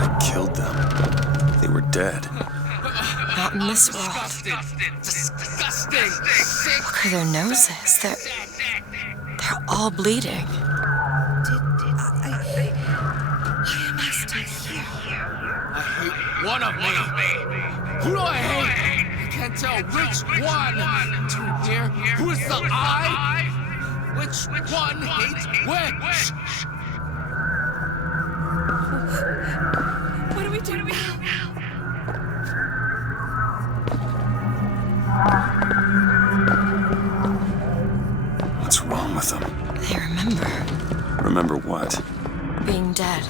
I killed them. They were dead. Not in this world. Disgusting. Look at their noses. They're all bleeding. I hate one of me. Who do I hate? I can't tell which one. To hear who is the I? Which one hates which? What do we do now? What's wrong with them? They remember Remember what? being dead.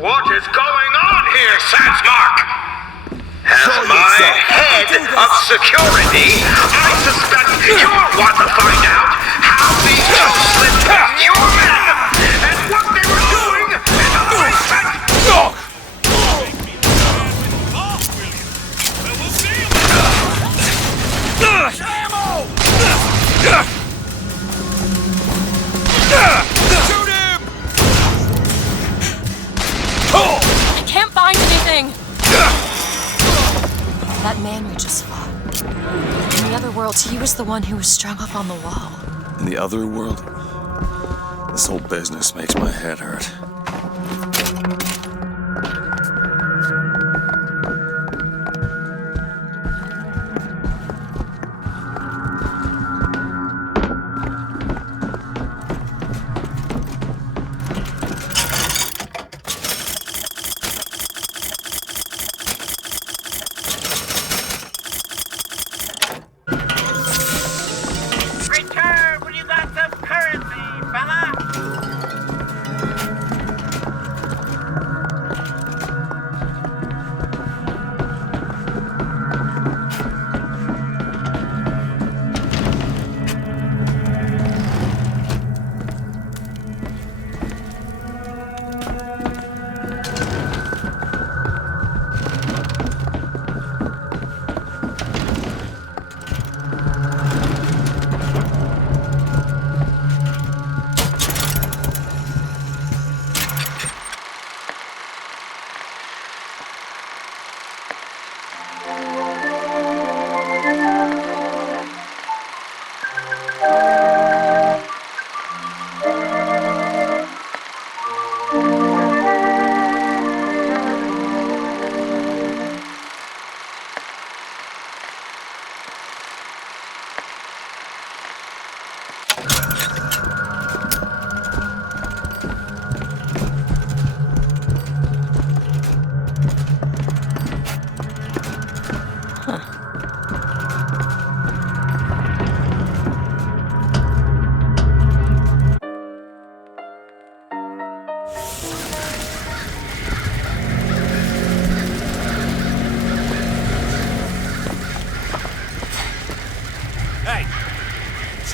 What is going on here, Sansmark? As my head of security, I suspect you'll want to find out how these two slipped past your men and what they were doing in the basement. Shoot him! I can't find anything! That man we just fought. In the other world, he was the one who was strung up on the wall. In the other world? This whole business makes my head hurt. Return when you got some currency, fella.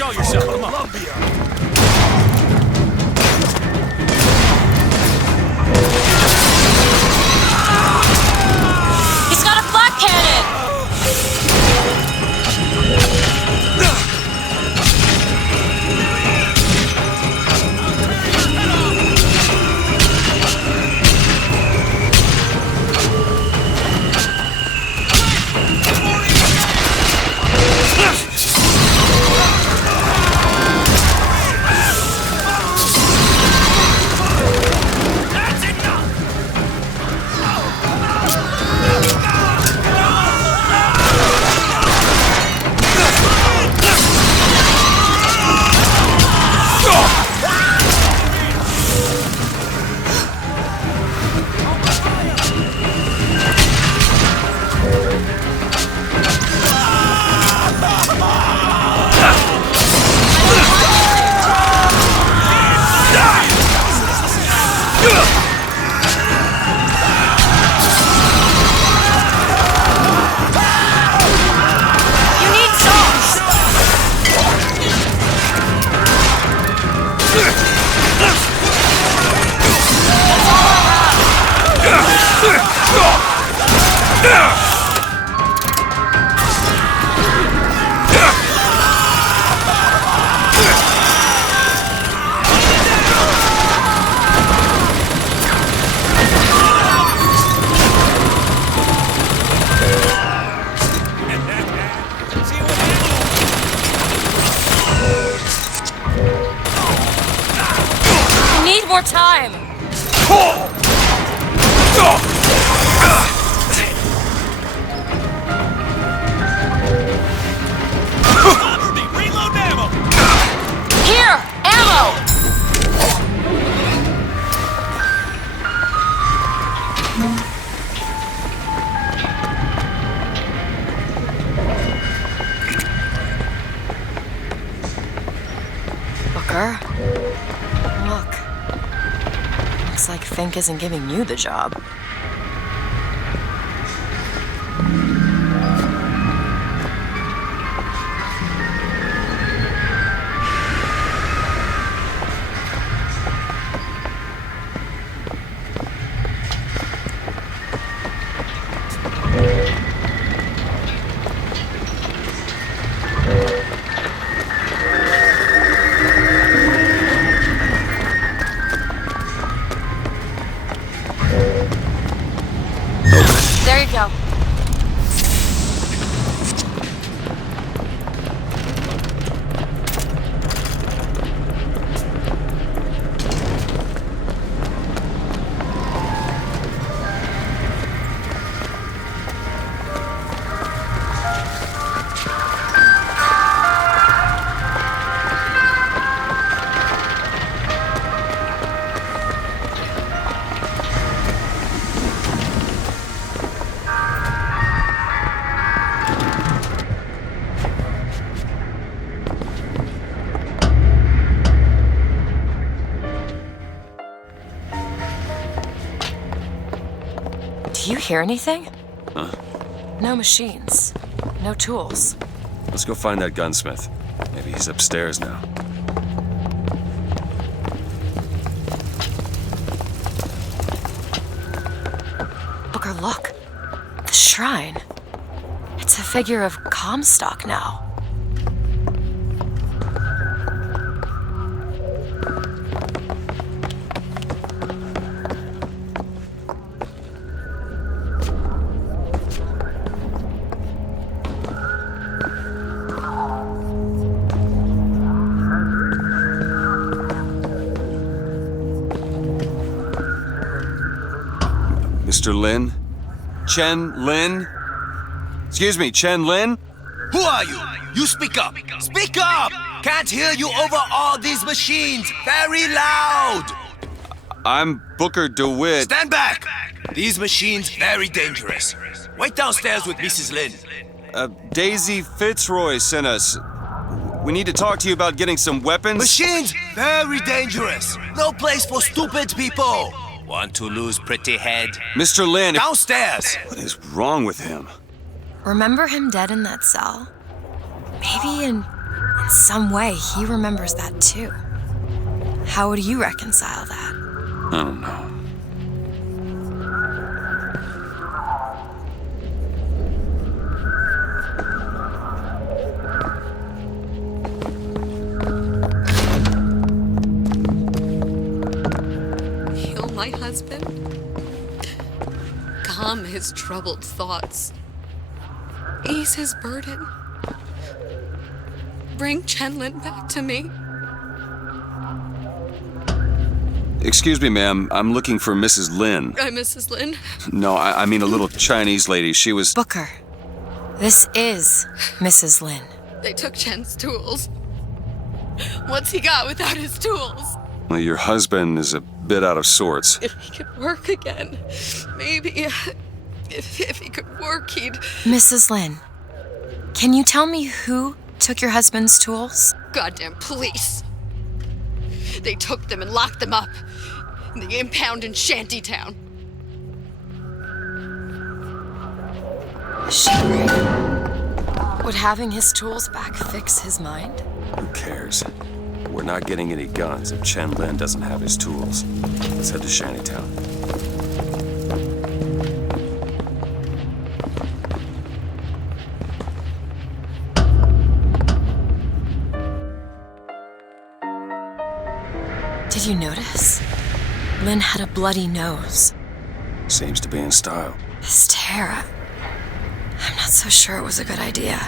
Show yourself. Come on. He's got a flak cannon! More time! Reload ammo! Here! Ammo! Booker? Look. Looks like Fink isn't giving you the job. There you go. Do you hear anything? Huh? No machines. No tools. Let's go find that gunsmith. Maybe he's upstairs now. Booker, look. The shrine. It's a figure of Comstock now. Mr. Lin? Chen Lin? Excuse me, Chen Lin? Who are you? You speak up! Speak up! Can't hear you over all these machines! Very loud! I'm Booker DeWitt. Stand back! These machines very dangerous. Wait downstairs with Mrs. Lin. Daisy Fitzroy sent us. We need to talk to you about getting some weapons. Machines very dangerous. No place for stupid people. Want to lose pretty head? Mr. Lin. Downstairs! What is wrong with him? Remember him dead in that cell? Maybe in some way, he remembers that too. How would you reconcile that? I don't know. Heal my husband. Calm his troubled thoughts. Ease his burden. Bring Chenlin back to me. Excuse me, ma'am. I'm looking for Mrs. Lin. I'm Mrs. Lin. No, I mean a little Chinese lady. She was... Booker, this is Mrs. Lin. They took Chen's tools. What's he got without his tools? Well, your husband is a bit out of sorts. If he could work again, maybe... If he could work, he'd... Mrs. Lin, can you tell me who took your husband's tools? Goddamn police. They took them and locked them up in the impound in Shantytown. Is she right? Would having his tools back fix his mind? Who cares? We're not getting any guns if Chen Lin doesn't have his tools. Let's head to Shantytown. Did you notice? Lin had a bloody nose. Seems to be in style. This tear, I'm not so sure it was a good idea.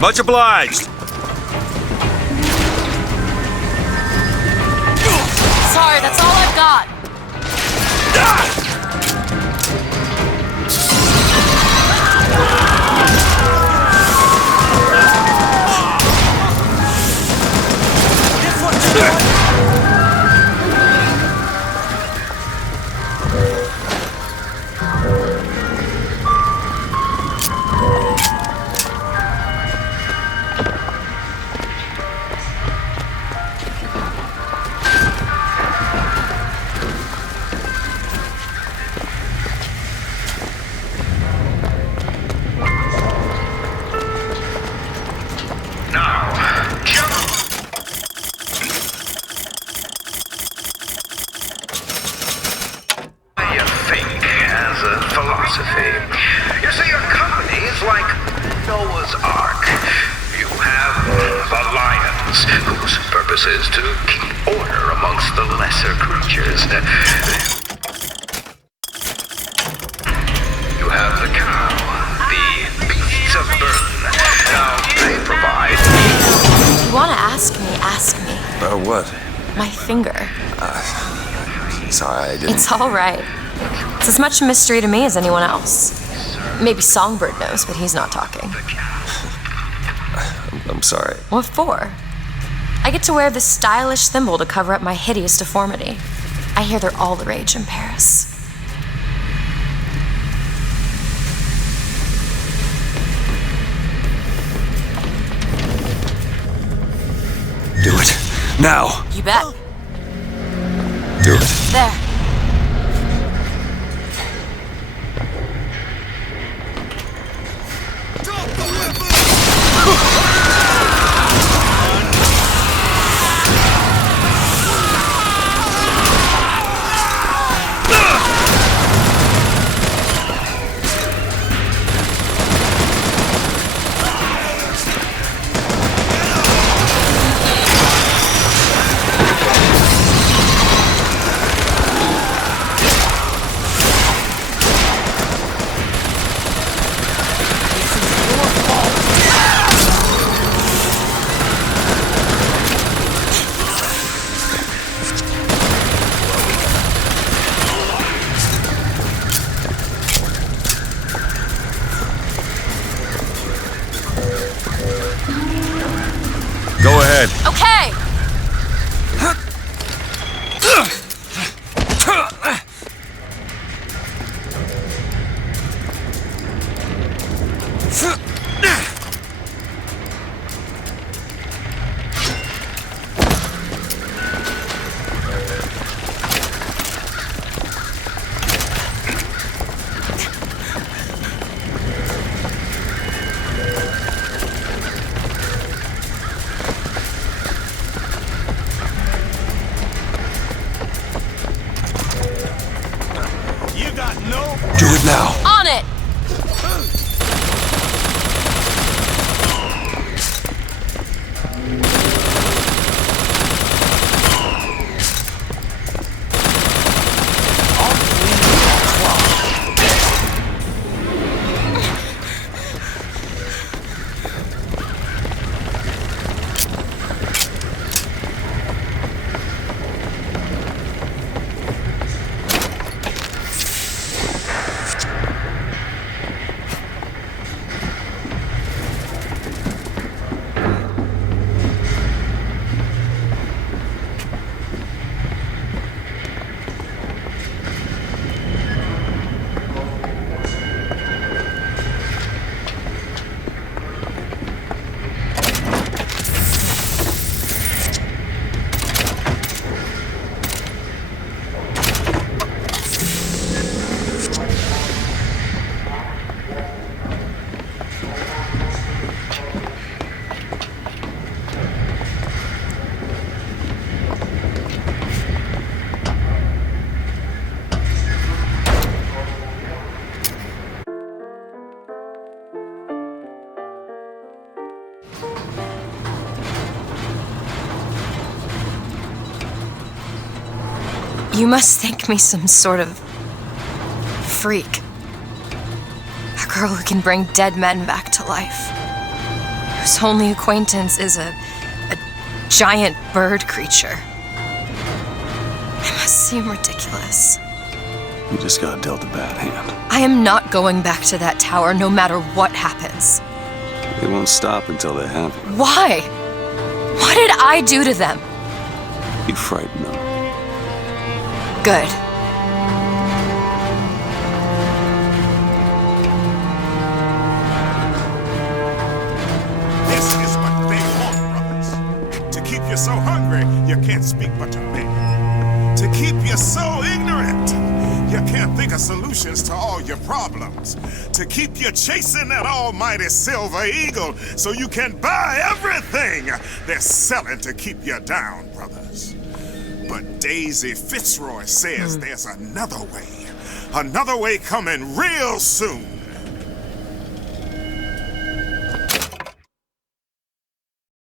Much obliged. Sorry, that's all I've got. You see, your company is like Noah's Ark. You have the lions, whose purpose is to keep order amongst the lesser creatures. You have the cow, the beasts of burden. Now, they provide... If you want to ask me. About what? My finger. Sorry, I didn't... It's all right. It's as much a mystery to me as anyone else. Maybe Songbird knows, but he's not talking. I'm sorry. What for? I get to wear this stylish thimble to cover up my hideous deformity. I hear they're all the rage in Paris. Do it. Now. You bet. Do it. There. way! Do it now. On it! You must think me some sort of freak. A girl who can bring dead men back to life. Whose only acquaintance is a giant bird creature. I must seem ridiculous. You just got dealt a bad hand. I am not going back to that tower no matter what happens. They won't stop until they have you. Why? What did I do to them? You frighten them. Good. This is what they want, brothers. To keep you so hungry, you can't speak but to beg. To keep you so ignorant, you can't think of solutions to all your problems. To keep you chasing that almighty silver eagle so you can buy everything they're selling to keep you down, brothers. But Daisy Fitzroy says there's another way coming real soon.